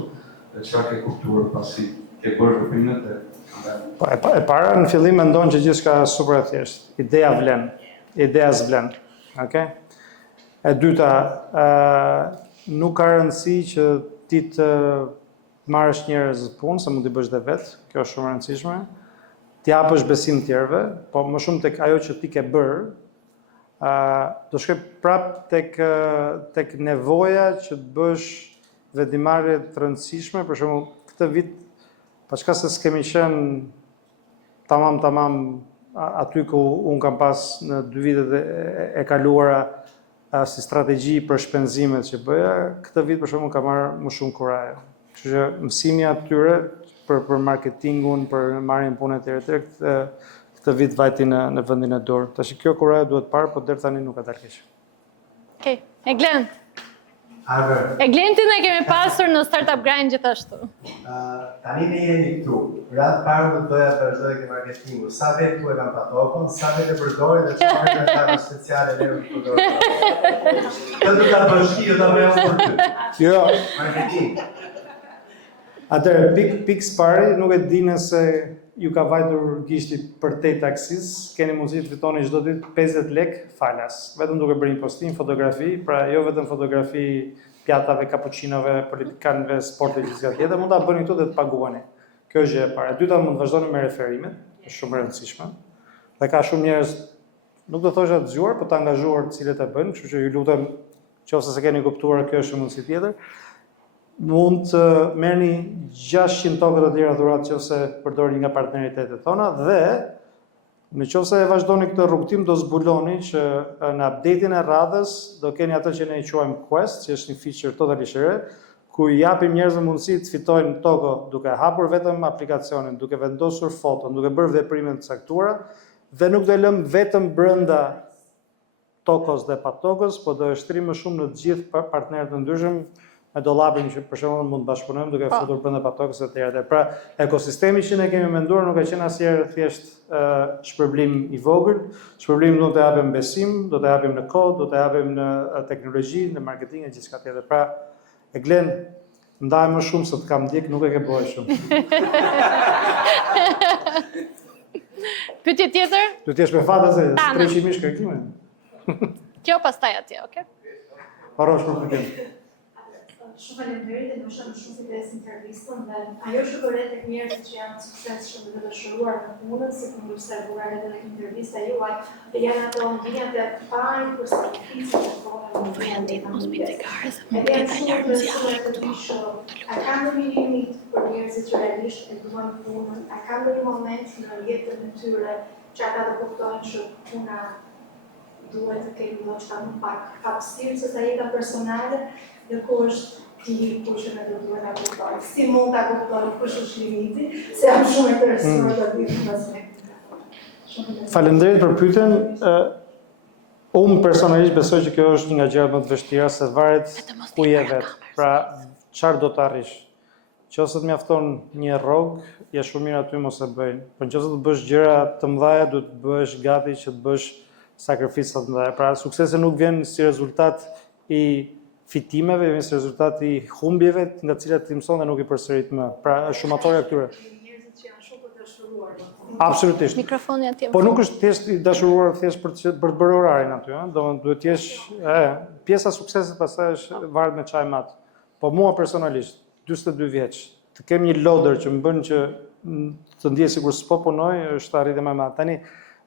dhe çfarë ke kuptuar pasi ke bërë veprimet e Po, e para në fillim mendon që gjithçka është super e thjeshtë. Ideja vlen. Ideja s'vlen. Okej? E dyta, nuk ka rëndësi që ti të marrësh njerëz punë, se mund t'i bësh dhe vetë, kjo është shumë e rëndësishme. T'i japësh besim tjerëve, po më shumë tek ajo që ti ke bërë, do shkoj prap tek nevoja që të bësh vendimarrje të rëndësishme, për shembull, këtë vit paçka se s'kemi qenë tamam aty ku unë kam pas në 2 vitet e kaluara si strategji për shpenzimet që bëja, këtë vit për shembull ka marrë më shumë kuraje. Kështu që mësimi atyre për marketingun, për marrjen punë etj. Këtë vit vajti në vendin e dorë. Tash kjo kuraje duhet parë, por deri tani nuk ka dalë keq. Okej. Eglentin e kemi pasur në Startup Grind gjithashtu. Tani ne jemi këtu. Gratë parë do të doja të vazhdoj ke marketingu. Sa vetë tu e kam patokon, sa vetë e përdori dhe çfarë komentare speciale ne u përdori. Kjo do ta bësh ti, do ta bëj unë për ty. Jo. Marketing. Atëherë, pikë pari, nuk e di nëse ju ka vajtur gishti për te taksis, keni mundësi të fitoni çdo ditë 50 lekë falas. Vetëm duke bërë një postim, fotografi, pra jo vetëm fotografi pjatave, kapuçinove, politikanëve, sportit gjithçka tjetër, mund ta bëni këtu dhe të paguani. Kjo është gjë e parë. E dyta, mund të vazhdoni me referimet, është shumë e rëndësishme. Dhe ka shumë njerëz, nuk do thosha të zgjuar, por të angazhuar të cilët e bëjnë, kështu që ju lutem, nëse se keni kuptuar, kjo është një mundësi tjetër. Mund të merrni 600 tokë të tjera dhurat nëse përdorni nga partneritetet tona dhe nëse e vazhdoni këtë rrugtim do zbuloni që në update-in e radhës do keni atë që ne i quajmë Quest, që është një feature totalisht e re, ku i japim njerëzve mundësi të fitojnë tokë duke hapur vetëm aplikacionin, duke vendosur foton, duke bërë veprime të caktuara dhe nuk do e lëm vetëm brenda tokës dhe patokës, por do e shtrim më shumë në të gjithë partnerët e ndryshëm me dollapin që për shembull mund të bashkëpunojmë duke futur brenda patokës së tjera. Pra, ekosistemi që ne kemi menduar nuk ka qenë asnjëherë thjesht shpërblim i vogël. Shpërblim do të japim besim, do të japim në kod, do të japim në teknologji, në marketing e gjithçka tjetër. Pra, Eglen, ndaj më shumë se të kam ndjek, nuk e ke bëj shumë. Pyetje tjetër? Do të jesh me fat se 300.000 shkarkime. Kjo pastaj atje, okay? Parosh për pyetjen. Shumë faleminderit dhe më shumë fitues intervistën dhe ajo që bëre tek njerëzit që janë suksesshëm dhe të dëshiruar në punën, si kur observuar edhe në intervista juaj, janë ato ndjenjat e parë për sakrificën e kohës. Po janë ditë mos bëj cigares, Edhe janë shumë të dëshuar të di a kanë ndonjë limit për njerëzit që realisht e duan punën, a kanë ndonjë moment në jetën e tyre që ata të kuptojnë që puna duhet të ketë ndoshta më pak hapësirë se sa jeta personale, dhe ku është ti kush e do duhet ta kuptoj. Si mund ta kuptoj kush është limiti, se jam shumë interesuar të di këtë aspekt. Faleminderit për pyetjen. Unë personalisht besoj që kjo është një nga gjërat më të vështira se varet ku je vet. Pra, çfarë do të arrish? Nëse të mjafton një rrogë, je shumë mirë aty mos e bëj. Por nëse të bësh gjëra të mëdha, duhet të bësh gati që të bësh sakrifica të mëdha. Pra, suksesi nuk vjen si rezultat i fitimeve, vjen si rezultat i humbjeve nga të cilat ti mëson dhe nuk i përsërit më. Pra, është shumatorja këtyre. Njerëzit që janë shumë të dashuruar. Absolutisht. Mikrofoni atje. Po nuk është thjesht i dashuruar thjesht për të bërë orarin aty, ëh. Domethënë duhet të jesh, pjesa e suksesit pastaj është varet me çaj mat. Po mua personalisht, 42 vjeç, të kem një lodër që më bën që të ndiej sikur s'po punoj, është arritje më e madhe. Tani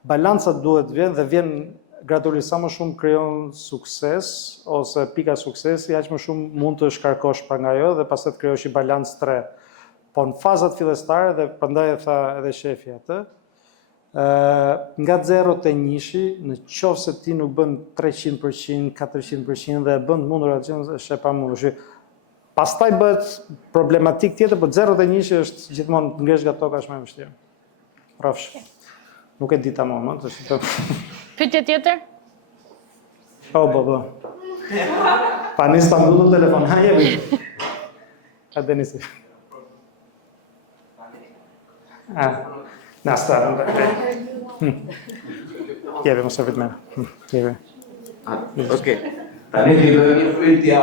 balanca duhet vjen dhe vjen gradualisht, sa më shumë krijon sukses ose pika suksesi, aq më shumë mund të shkarkosh pa nga ajo dhe pastaj të krijosh një balancë 3. Po në fazat fillestare dhe prandaj e tha edhe shefi atë, nga 0 te 1, në qoftë se ti nuk bën 300%, 400% dhe e bën mundur atë është e pamundur. Pastaj bëhet problematik tjetër, por 0 te 1 është gjithmonë ngresh nga toka është më e vështirë. Rrafsh. Nuk e di tamam, të Pyetje tjetër? Po. Pa në Istanbul në telefon, ha jebi. A Denisi. Na starëm të jebi, mos e vitë me. Jebi. Okej. Tani ti bëjmë një pyetje.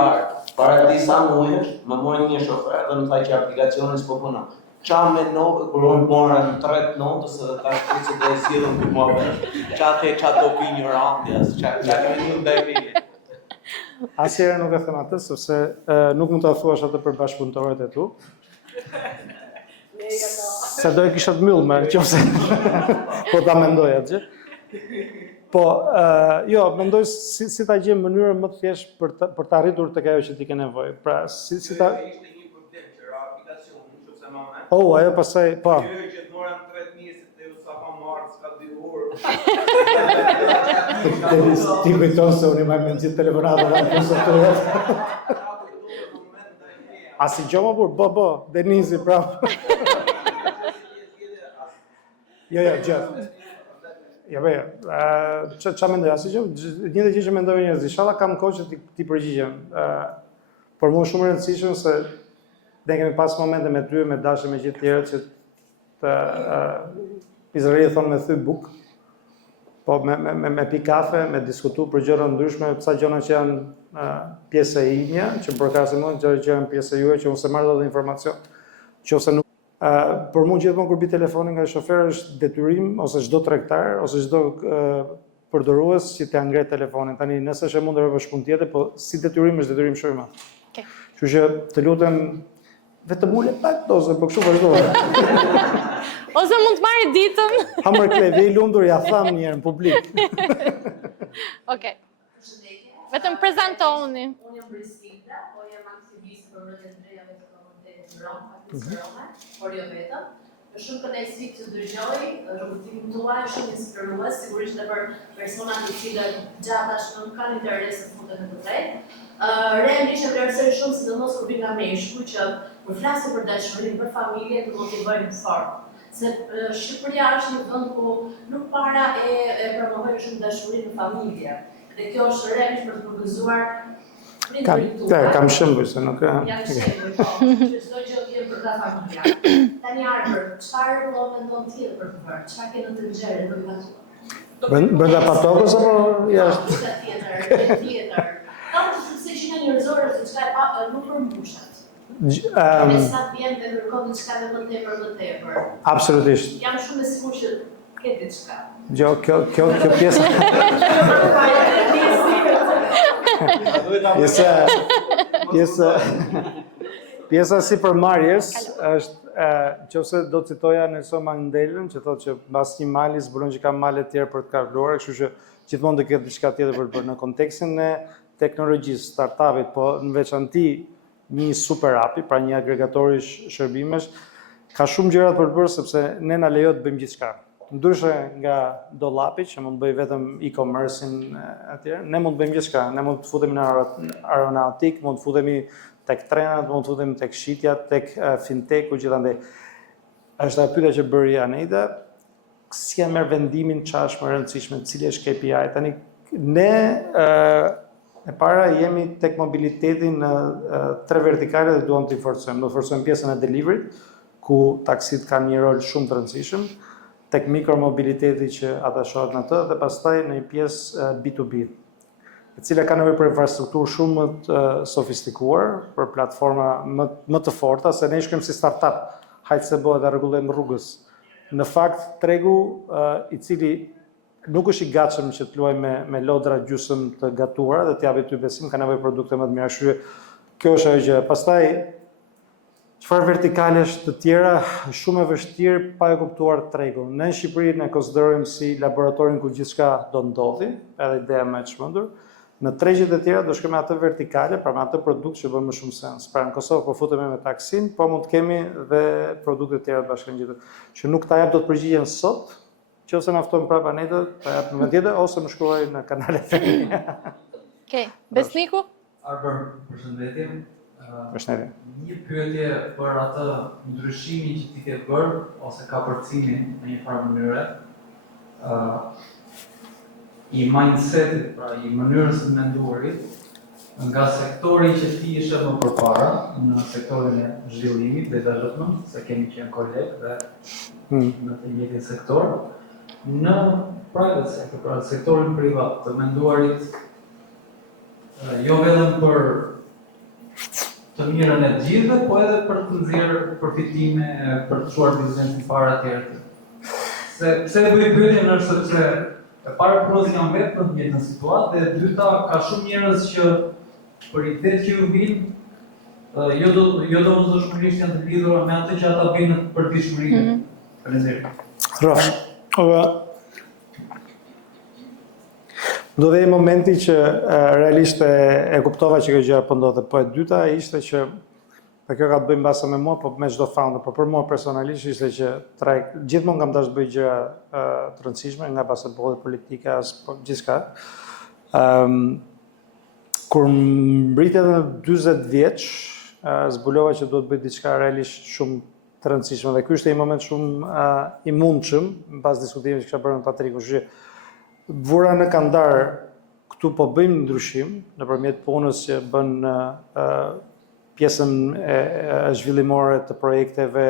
Para disa muajsh, më mori një shofer dhe më tha që aplikacioni s'po punon. Qa me novë, kur unë mora në 3 notës edhe ta shkritë dhe e silën për mua bërë. Qa the qa do për ignorantjes, qa me një ndaj vije. Asjere nuk e them atë, sepse nuk mund të thuash atë për bashkëpunëtorët e tu. Se do e kisha të myllë me, qofse po ta mendoj atë gjë. Po, jo, mendoj si ta gjem mënyrën më të thjesht për të arritur tek ajo që ti ke nevojë. Pra, si ta Ishte një problem që ra aplikacioni, nëse më me. Oh, ajo pastaj, po. Që të mora në 3 mjesë të ju sa pa marrë, s'ka 2 orë. Ti kujton se unë më mendoj telefonata në sot. Asi gjoma për bo, Denisi, prapë. Jo, gjë. Ja beja, qa mendoj, asi gjë, një dhe gjë që mendoj njerëz, inshallah kam kohë që ti përgjigjem. Por mua shumë rëndësishëm se ne kemi pas momente me ty, me dashë, me gjithë tjerët që të Izraeli thonë me thy buk, po me pi kafe, me diskutu për gjëra ndryshme, sa gjëra që janë pjesë e imja, që përkasin mund, gjëra që janë pjesë e juaj, që unë se marrë dhe informacion, që ose nuk. Për mu gjithmonë kur bi telefonin nga shofer është detyrim, ose çdo tregtar, ose çdo përdorues që t'ia ngret telefonin. Tani nëse është e mundur për shpunë tjetër, po si detyrim është detyrim shumë i madh. Kështu që të lutem vetëm ule pak dozë, po kështu vazhdoj. Ose mund të marrë ditën. Hamër kleve i lumtur ja tham një herë në publik. Okej. Vetëm prezantohuni. Unë jam Briskinda, po jam aktivist për rrëdhjet e drejtave të komunitetit rom, por jo vetëm. Është shumë kënaqësi të dëgjoj rrugtimin tuaj, shumë inspirues, sigurisht edhe për persona të cilët gjatash nuk kanë interes të futen në të drejtë. Realisht e vlerësoj shumë sidomos kur vi nga meshku që kur flasim për dashurinë për familje të motivojnë fort. Se Shqipëria është një vend ku nuk para e promovojnë shumë dashurinë në familje. Dhe kjo është realisht për të përgëzuar prindërit tuaj. Kam shembull se nuk ka. Jam shembull, po, që çdo gjë vjen për ta familja. Tani Arber, çfarë rregull mendon ti për të bërë? Çfarë ke në të nxjerrë për të bërë? Brenda patokës apo jashtë? Tjetër. Kam të se që në njerëzore se çka nuk përmbushet. Ne sa vjen dhe kërkon diçka më tepër. Absolutisht. Jam shumë e sigurt që ke diçka. Jo, kjo pjesë. Pjesa si përmarrjes është nëse do të citoja Nelson Mandelën që thotë që mbas një mali zbulon që ka male të tjerë për të kaluar, kështu që gjithmonë do ketë diçka tjetër për të bërë në kontekstin e teknologjisë, startupit, po në veçanti një super api, pra një agregatori shërbimesh, ka shumë gjëra për të bërë sepse ne na lejo të bëjmë gjithçka. Ndryshe nga dollapi që mund të bëj vetëm e-commerce-in atje, ne mund të bëjmë gjithçka, ne mund të futemi në aeronautik, mund të futemi tek trenat, mund të futemi tek shitja, tek fintech-u gjithandej. Është ajo pyetja që bëri Aneida, si e merr vendimin çfarë është më e rëndësishme, cili është KPI. Tani ne e para jemi tek mobiliteti në tre vertikale dhe duam të i forcojmë. Do të forcojmë pjesën e delivery, ku taksit kanë një rol shumë të rëndësishëm, tek mikromobiliteti që ata shohin atë, dhe pastaj në një pjesë B2B, e cila ka nevojë për infrastrukturë shumë më të sofistikuar, për platforma më të forta, se ne shkojmë si startup, hajtë se bëhet dhe rregullojmë rrugës. Në fakt, tregu i cili nuk është i gatshëm që të luajë me lodra gjysmë të gatuara dhe të japë ty besim, ka nevojë produkte më të mira. Kështu kjo është ajo gjë. Pastaj çfarë vertikalesh të tjera shumë e vështirë pa e kuptuar tregun. Ne në Shqipëri ne konsiderojmë si laboratorin ku gjithçka do ndodhi, edhe ideja më e çmendur. Në tregjet e tjera do shkojmë atë vertikale, pra me atë produkt që bën më shumë sens. Pra në Kosovë po futemi me taksin, po mund të kemi dhe produkte të tjera të bashkangjitura. Që nuk ta jap dot përgjigjen sot, nëse na fton prapë Aneta, ta jap në tjetër ose më shkruaj në kanalet e mia. Okej, Besniku? Arber, përshëndetje. Përshëndetje. Një pyetje për atë ndryshimin që ti ke bërë ose ka përcimi në një farë mënyre. I mindsetit, pra i mënyrës të menduarit, nga sektori që ti ishe më përpara, në sektorin e zhvillimit, development, se kemi qenë kolegë dhe në të njëjtin sektor, në private sector, pra sektorin privat, të menduarit jo vetëm për të mirën e gjithëve, po edhe për të nxjerrë përfitime, për të çuar biznesin para tjerë. Pse e bëj pyetjen është sepse e para porosi jam vetë në një situatë dhe e dyta ka shumë njerëz që për idetë që ju vinë jo domosdoshmërisht janë të lidhura me atë që ata bëjnë për dishmërinë. Faleminderit. Rrofsh. Do dhe momenti që realisht e kuptova që kjo gjë po ndodhe, po e dyta ishte që Dhe kjo ka të bëjmë basa me mua, po me çdo founder, po për mua personalisht ishte që gjithmonë kam dashur të bëj gjëra të rëndësishme, nga basketbolli, politika, gjithçka. Kur mbritja në 40 vjeç, zbulova që duhet bëj diçka realisht shumë të rëndësishme dhe ky ishte një moment shumë i mundshëm pas diskutimit që kisha bërë me Patrikun. Kështu që vura në kandar këtu po bëjmë ndryshim nëpërmjet punës që bën pjesën e zhvillimore të projekteve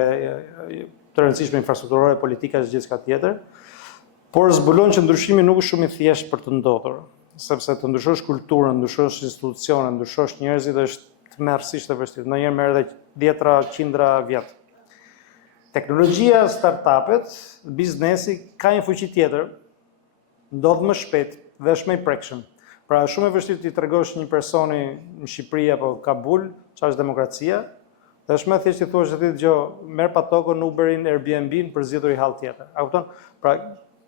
të rëndësishme infrastrukturore, politika e gjithçka tjetër, por zbulon që ndryshimi nuk është shumë i thjeshtë për të ndodhur, sepse të ndryshosh kulturën, ndryshosh institucionet, ndryshosh njerëzit është tmerrsisht e vështirë. Ndonjëherë merr edhe 10, 100 vjet. Teknologjia, startupet, biznesi ka një fuqi tjetër, ndodh më shpejt dhe është më i prekshëm. Pra është shumë e vështirë ti tregosh një personi në Shqipëri apo Kabul çfarë është demokracia, dhe është më thjesht ti thuash aty dëgjoj, merr patokën, Uberin, Airbnb-n për zgjedhur i hall tjetër. A kupton? Pra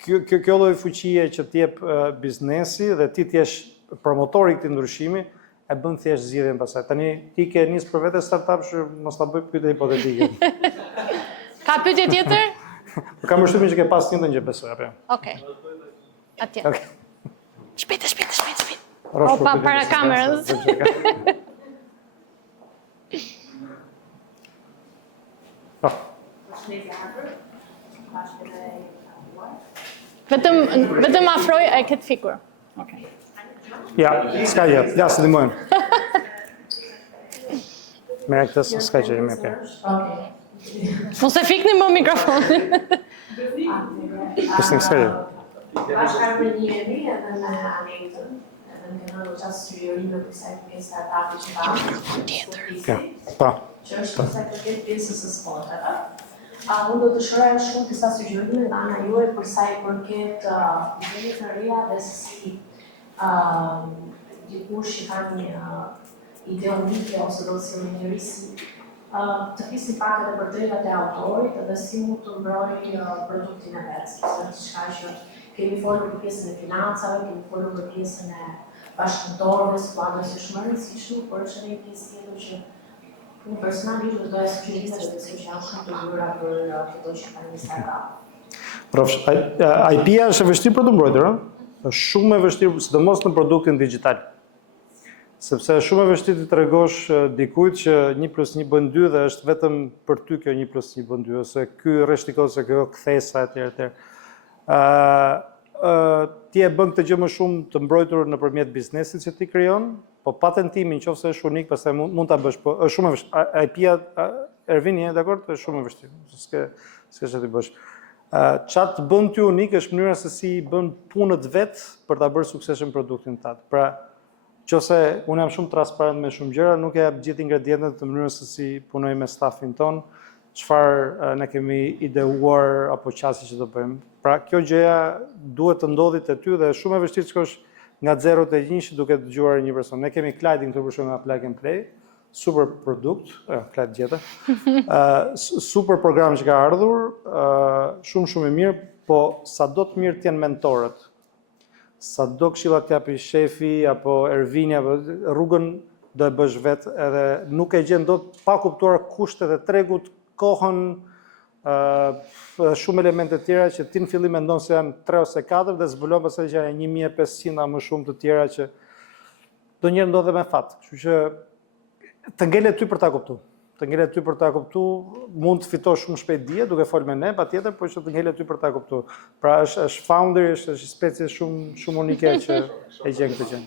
kjo lloj fuqie që të jep biznesi dhe ti jesh promotori i këtij ndryshimi e bën thjesht zgjedhjen pastaj. Tani ti ke nis për vetë startup, mos ta bëj pyetje hipotetike. Ka pyetje tjetër? Kam përshtypjen që ke pas njëjtën gjë besoj apo jo? Okej. Atje. Okej. Shpejt. Opa, para kamerës. Vetëm afroj e këtë fikur. Okej. Ja, s'ka gjë. Ja, së ndihmojmë. Merë këtë, s'ka gjë, jemi okay. Mos e fikni më mikrofonin. S'ka gjë. Bashkar me një emi edhe me Anetën, edhe në kënë do qasë syrjorime për kësaj pjesë startupi që ka që është kësaj përket pjesës së spoteve. Unë do të shëroja shumë disa sugjerime nga ana juaj për sa i përket idenë të reja dhe se si dikush që ka një ide unike ose do të si një njërisi të flisni pak edhe për drejtat e autorit edhe si mund të mbrojë produktin e vetë, sepse është diçka që kemi folur për pjesën e financave, kemi folur për pjesën e bashkëpunëtorëve, situatës që është më rëndësishme, por është edhe një pjesë tjetër që unë personalisht do doja sugjerime dhe besoj që janë shumë të dyra për këto që kanë një startup. Rrofsh, IP-ja është e vështirë për të mbrojtur, ëh? Është shumë e vështirë, sidomos në produktin digjital. Sepse është shumë e vështirë të tregosh dikujt që 1+1 bën 2 dhe është vetëm për ty kjo 1+1 bën 2, ose ky rreshtikon se kjo kthesa etj. Ti e bën këtë gjë më shumë të mbrojtur nëpërmjet biznesit që ti krijon, po patentimin nëse është unik, pastaj mund ta bësh, po është shumë e vështirë. IP-ja Ervini, dakord, është shumë e vështirë. S'ke çfarë të bësh. Çfarë të bën ty unik është mënyra se si bën punët vet për ta bërë suksesshëm produktin tat. Pra, nëse unë jam shumë transparent me shumë gjëra, nuk e jap gjithë ingredientet të mënyrës se si punoj me stafin ton, çfarë ne kemi ideuar apo qasi që do bëjmë. Pra, kjo gjëja duhet të ndodhi te ty dhe është shumë e vështirë të shkosh nga 0 te 1 duke dëgjuar një person. Ne kemi Clyde këtu për shkak nga Plug and Play, super produkt, Clyde gjeta. Super program që ka ardhur, shumë i mirë, po sado të mirë të jenë mentorët. Sado këshilla të japi shefi apo Ervini apo rrugën do e bësh vetë edhe nuk e gjen dot pa kuptuar kushtet e tregut, kohën, shumë elemente të tjera që ti në fillim mendon se janë 3 ose 4 dhe zbulon pastaj që janë 1500 më shumë të tjera që ndonjëherë ndodhe me fat. Kështu që të ngelet ty për ta kuptuar. Të ngelet ty për ta kuptuar, mund të fitosh shumë shpejt dije duke folur me ne, patjetër, por që të ngelet ty për ta kuptuar. Pra është founder, është një specie shumë unike që e gjen këtë gjë.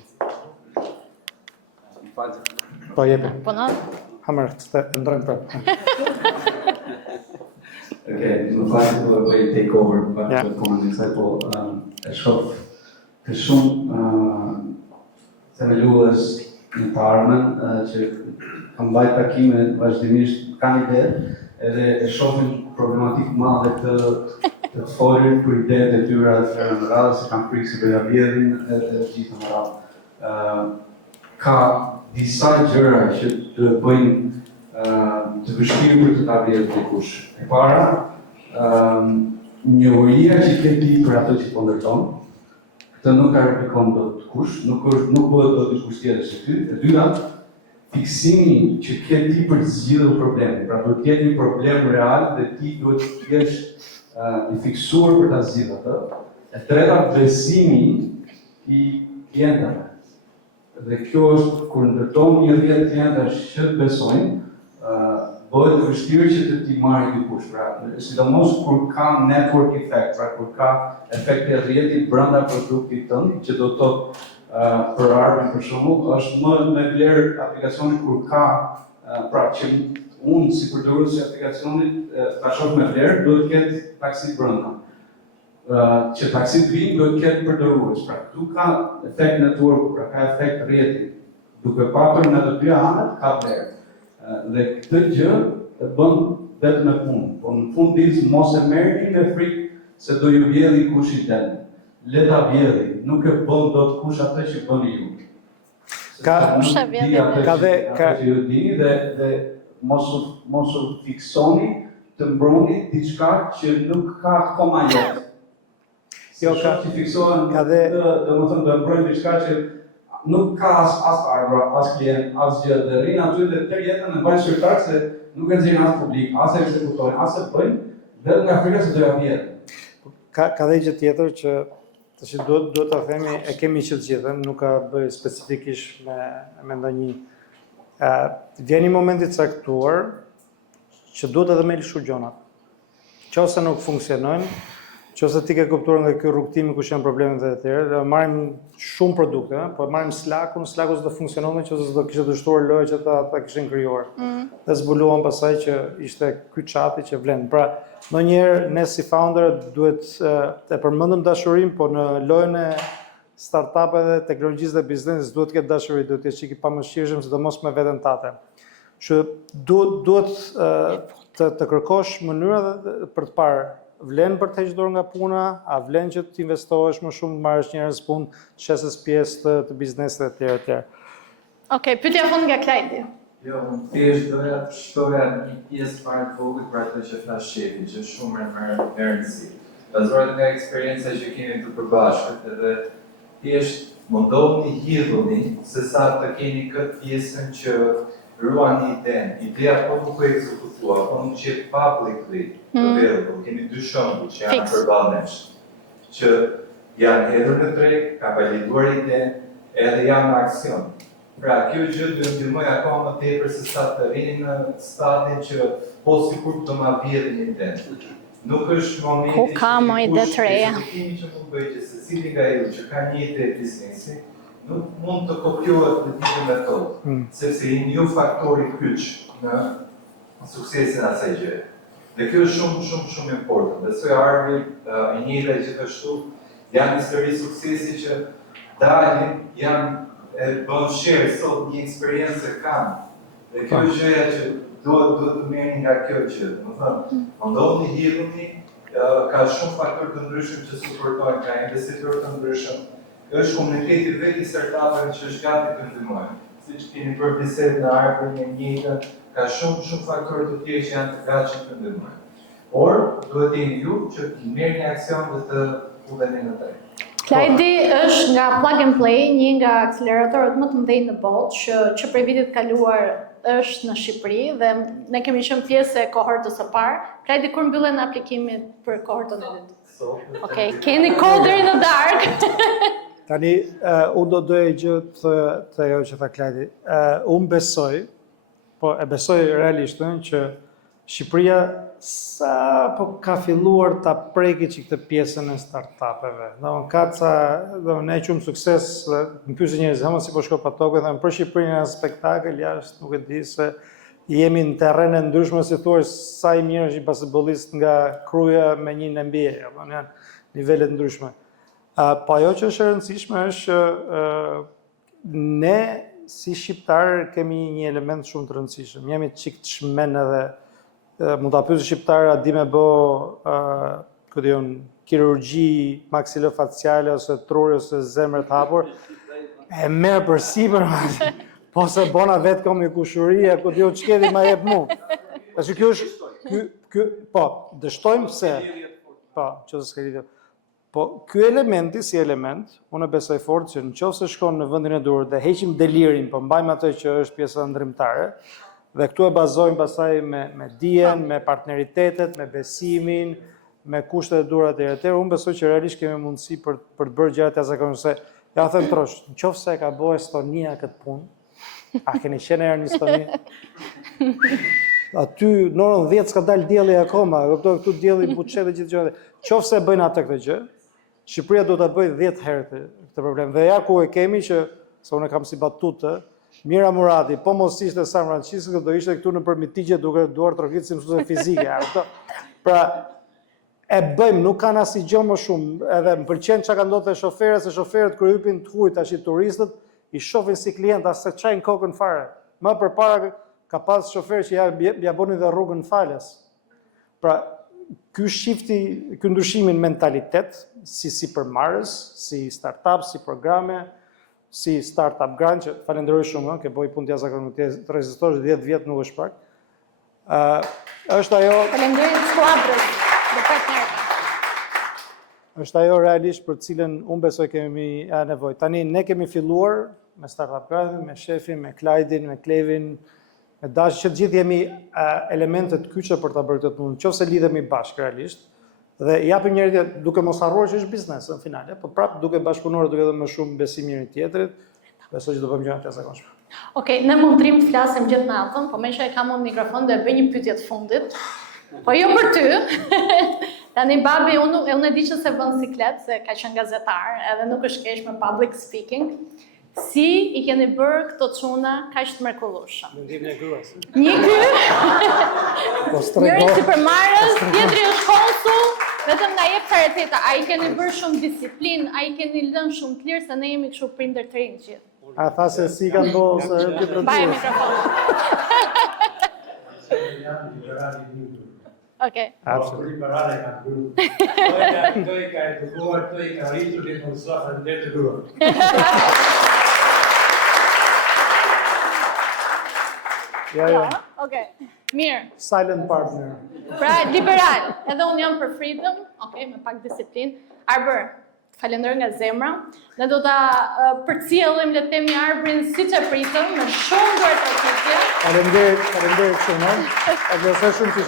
Po jepi. Po na. Hamër, të ndrojmë prapë. Okay, më falë të bëj take over, pak të komendin kësaj, po e shoh të shumë themelues në të ardhmen që kam mbajt takime vazhdimisht kanë ide, edhe e shohin problematikë madhe të folur për idetë e tyre në radhë, se kanë frikë se do ja vjedhin edhe gjithë në radhë. Ka disa gjëra që të bëjnë të vështirë për të ta vjedhur dikush. E para, njohuria që ke ti për ato që po ndërton, këtë nuk ka replikon dot kush, nuk bëhet dot dikush tjetër se ty. E dyta, fiksimi që ke ti për zgjidhur problemin. Pra duhet të jetë një problem real dhe ti duhet të jesh i fiksuar për ta zgjidhur atë. E treta, besimi i klientëve. Dhe kjo është kur ndërton një 10 klientash që të besojnë, bëhet e vështirë që të ti marrë dikush. Pra, sidomos kur ka network effect, pra kur ka efekti rrjeti brenda produktit tënd, që do të thotë për armën për shembull, është më me vlerë aplikacioni kur ka, pra që unë si përdorues i aplikacionit ta shoh me vlerë, duhet të ketë taksi brenda. Që taksit vinë duhet të ketë përdorues. Pra këtu ka efekt network, pra ka efekt rrjeti. Duke pasur në të dy anët ka vlerë. Dhe këtë gjë e bën vetëm me punë. Po në fund ditës mos e merrni me frikë se do ju vjedhë kush i del. Le ta vjedhë, nuk e bën dot kush atë që bëni ju. Ka që ju dini dhe mos u fiksoni të mbroni diçka që nuk ka koma jetë. Kjo ka që fiksohen, domethënë do mbrojnë diçka që nuk ka as ardhur, as klient, as gjë dhe rrinë aty dhe tërë jetën e bajnë shqyrtar se nuk e nxjerrin as publik, as e ekzekutojnë, as e bëjnë, vetëm nga frika se do ja vjedhë. Ka dhe gjë tjetër që duhet të themi, e kemi që të gjithëm, nuk ka bëj specifikisht me ndonjë. Vjen një moment i caktuar që duhet edhe me lëshu gjonat. Qose nuk funksionojnë, qose ti ke kuptuar nga ky rrugtimi kush janë problemet e tjera, marrim shumë produkte, po marrim Slacku s'do funksiononte qose s'do kishte dështuar lojë që ta kishin krijuar. Dhe zbuluan pasaj që ishte ky chati që vlen. Pra, ndonjëherë ne si founder duhet të përmendëm dashurinë, po në lojën e startupeve, teknologjisë dhe biznesit duhet të ketë dashuri, duhet të jesh çik i pamëshirshëm, sidomos me veten tate. Që duhet të kërkosh mënyra për të parë vlen për të hequr dorë nga puna, a vlen që të investohesh më shumë, marrësh njerëz punë, sheses pjesë të biznesit e tjerë. Okej, pyetja fund nga Klajdi. Jo, unë thjesht doja të shtoja një pjesë fare të vogël për atë që tha shefi, që shumë merr rëndësi. Bazuar nga eksperjenca që kemi të përbashkët, edhe thjesht mundohuni hidhuni se sa të keni këtë pjesën që ruani idenë. Ideja po nuk e ekzekutua, po nuk qetë publicly available. Kemi dy shembuj që janë përballë nesh, që janë hedhur në treg, ka validuar idenë, edhe janë në aksion. Pra, kjo gjë do të ndihmoj akoma më tepër se sa të rini në stadin që po sikur do ma vjedhin idenë. Nuk është momenti Ku ka më ide të reja? Ekzekutimi që mund bëjë që secili nga ju që ka një ide biznesi, nuk mund të kopiohet në një metodë, sepse jeni ju faktori kyç në suksesin e asaj gjëje. Dhe kjo është shumë important. Besoj Arvi i njëjta gjithashtu janë histori suksesi që dalin, janë bën share sot një eksperiencë kanë. Dhe kjo është gjëja që duhet të merrni nga kjo gjë. Domethënë, mundohuni hidhuni, ka shumë faktorë të ndryshëm që suportojnë, ka investitorë të ndryshëm. Është komuniteti vetë i startupeve që është gati të ndihmojë. Siç keni bërë bisedë në Arvin e njëjtë, ka shumë faktorë të tjerë që janë të gatshëm të ndihmojnë. Por duhet jeni ju që të merrni aksion dhe të udhëheni në drejt. Klajdi është nga Plug and Play, një nga akseleratorët më të mëdhenj në botë që prej vitit kaluar është në Shqipëri dhe ne kemi qenë pjesë e kohortës së parë. Klajdi, kur mbyllen aplikimit për kohortën e dytë? Okej, keni kohë deri në darkë. Tani, unë do doja gjë të ajo që tha Klajdi. Unë besoj, po e besoj realisht që Shqipëria sa po ka filluar ta preki që këtë pjesën e startupeve. Ne qumë sukses, më pyesin njerëz, si po shko patokë, dhe për Shqipërinë në spektakël, jashtë nuk e di se jemi në terrene ndryshme, si thua sa i mirë është një basketbollist nga Kruja me një në NBA, janë nivelet ndryshme. Po ajo që është e rëndësishme është ne si shqiptarë kemi një element shumë të rëndësishëm. Jemi çik të shmen edhe mund ta pyesë shqiptarë a di me bë kirurgji maksilofaciale ose truri ose zemre të hapur. E merr për sipër. Po se bona vetë kom një kushuria, ku diu ç'kedi ma jep mu. Tash kjo është po, dështojmë pse. Po, ç'është lidhje. Po ky elementi si element, unë besoj fort që nëse shkon në vendin e duhur dhe heqim delirin, po mbajmë atë që është pjesa ndrimtare, dhe këtu e bazojmë pastaj me dijen, me partneritetet, me besimin, me kushtet e duhura të tjerë. Unë besoj që realisht kemi mundësi për të bërë gjëra të jashtëzakonshme. Ja them trosh, nëse e ka bëu Estonia këtë punë, a keni qenë herë në Estoni? Aty në orën 10 s'ka dalë dielli akoma, kuptoj këtu dielli buçet dhe gjithë gjërat. Nëse bëjnë atë këtë gjë, Shqipëria do ta bëjë 10 herë këtë problem. Dhe ja ku e kemi që, se unë kam si batutë, Mira Muradi, po mos ishte San Francisco, do ishte këtu në përmitigje duke duar trokitë si mësuese fizike. Pra, e bëjmë, nuk kanë asnjë gjë më shumë, edhe më pëlqen çka ka ndodhur te shoferët, se shoferët kur hypin të huaj tash turistët, i shohin si klient as se çajin kokën fare. Më përpara ka pas shofer që ja bënin dhe rrugën falas. Pra, ky ndryshimi në mentalitet, si përmarrës, si startup, si programe, si startup grant, që falenderoj shumë, ke bëj punë të jashtëzakonshme, të rezistosh 10 vjet nuk është pak. Është ajo. Faleminderit skuadrës dhe partnerëve. Është ajo realisht për cilën unë besoj kemi nevojë. Tani ne kemi filluar me startup grant, me shefin, me Klajdin, me Klevin, me Dashi, që të gjithë jemi elementet kyçe për ta bërë këtë punë. Nëse lidhemi bashkë realisht dhe japim njëri tjetrit, duke mos harruar që është biznes në finale, por prapë duke bashkëpunuar, duke dhënë më shumë besim njëri tjetrit, besoj që do bëjmë gjëra të jashtëzakonshme. Okej, ne mund të flasim gjithë natën, po më që e kam unë mikrofon dhe bëj një pyetje të fundit. Po jo për ty. Tani babi, unë e di që se bën siklet, se ka qenë gazetar, edhe nuk është keq me public speaking. Si i keni bërë këto çuna kaq të mrekullueshëm? Mendimin e gruas. Një ky. Njëri supermarkës, tjetri është konsul, vetëm na jep kareteta. Ai keni bërë shumë disiplinë, ai keni lënë shumë të lirë se ne jemi kështu prindër të rinj gjithë. A tha se si ka ndodhur se ti Mbaj mikrofonin. Okej. Absolutisht liberale kanë bërë. Toi ka edukuar, toi ka rritur dhe nuk sa falenderoj të gruan. Ja. Okej. Mirë. Silent partner. Pra, liberal. Edhe unë jam për freedom, me pak disiplinë. Arbër, falenderoj nga zemra. Ne do ta përcjellim le të themi Arbrin siç e pritëm, me shumë duart të Faleminderit shumë. A do të shumë të